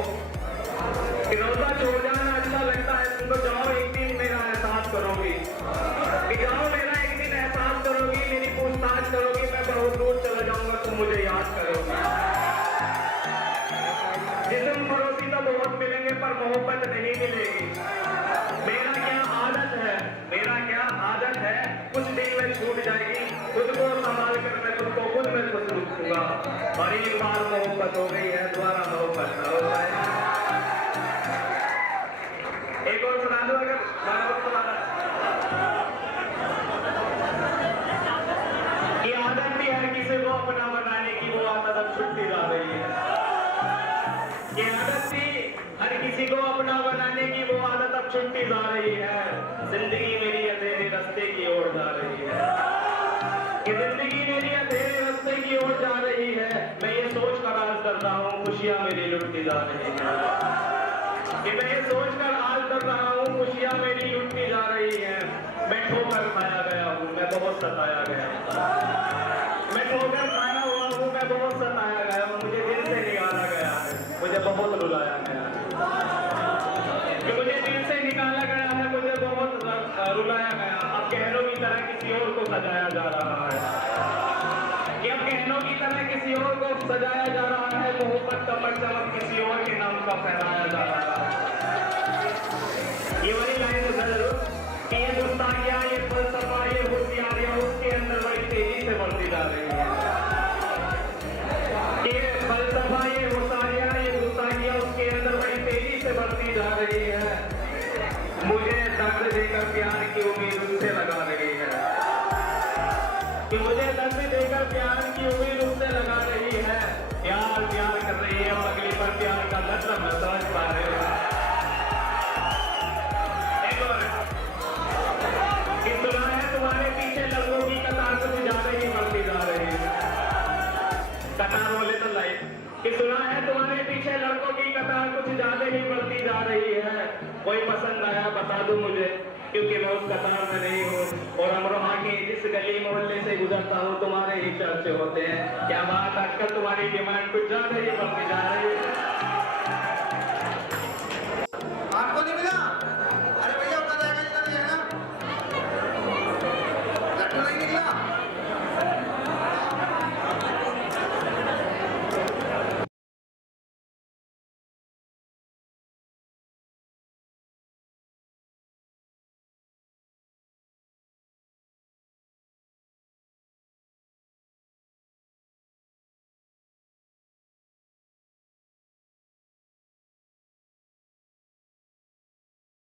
कि रोता छोड़ जाना अच्छा लगता है तुमको? जाओ एक दिन मेरा एहसास करोगी, कि जाओ मेरा एक दिन एहसास करोगी, मेरी पूछताछ करोगी, मैं बहुत दूर चला जाऊंगा, तुम मुझे याद करोगी। जिस्म पड़ोसी तो बहुत मिलेंगे पर मोहब्बत नहीं मिलेगी। मेरा क्या आदत है कुछ दिन में छूट जाएगी, खुद को संभाल कर मैं तुमको खुद में खुश रखूंगा। और एक बार मोहब्बत हो गई है, दोबारा मोहब्बत न हो जाए। एक और सुना दो अगर ये आदत भी हर किसी को अपना बनाने की, वो आदत अब छुट्टी जा रही है। ये आदत थी हर किसी को अपना बनाने की, वो आदत अब छुट्टी जा रही है। जिंदगी मेरी अंधेरे रास्ते की ओर जा रही है, कि जिंदगी मेरी अंधेरे रास्ते की ओर जा रही है। मैं ये सोच कर आज करता हूँ खुशियाँ मेरी लुटती जा रही है, कि मैं ये सोच कर आज कर रहा हूँ खुशियाँ मेरी लुटती जा रही है। मैं ठोकर खाया गया हूँ, मैं बहुत बहुत सताया गया। मैं ठोकर खाना हुआ हूँ, मैं बहुत सताया गया हूँ, मुझे दिल से निकाला गया है, मुझे बहुत रुलाया गया है। कि मुझे दिल से निकाला गया है, मुझे बहुत रुलाया गया। अब गहनों की तरह किसी और को सजाया जा रहा है, कि अब गहनों की तरह किसी और को सजाया जा रहा है, मोहब्बत का परचम किसी और के नाम का फहराया जा रहा है। ये वही लाइन है कि ये गुस्ताखियां, ये फलसफा, ये होशियारियां उसके अंदर बड़ी तेजी से बढ़ती जा रही है। ये फलसफा, ये होशियारियां, ये गुस्ताखियां उसके अंदर बड़ी तेजी से बढ़ती जा रही है। मुझे दर्द देकर प्यार की उम्मीद उससे लगा रही है, कि मुझे दर्द देकर प्यार की उम्मीद उससे लगा रही है। प्यार प्यार कर रही है और अगली पर प्यार का मतलब न समझ पा रहे हैं। सुना है तुम्हारे पीछे लड़कों की कतार कुछ ज्यादा ही बढ़ती जा रही है। कतार बोले तो लाइफ कि सुना है तुम्हारे पीछे लड़कों की कतार कुछ ज्यादा ही बढ़ती जा रही है। कोई पसंद आया बता दो मुझे, क्योंकि मैं उस कतार में नहीं हूँ। और अमरोहा के जिस गली मोहल्ले से गुजरता हूँ तुम्हारे ही चर्चे होते हैं। क्या बात, आजकल तुम्हारी डिमांड कुछ ज्यादा ही बढ़ती जा रही है।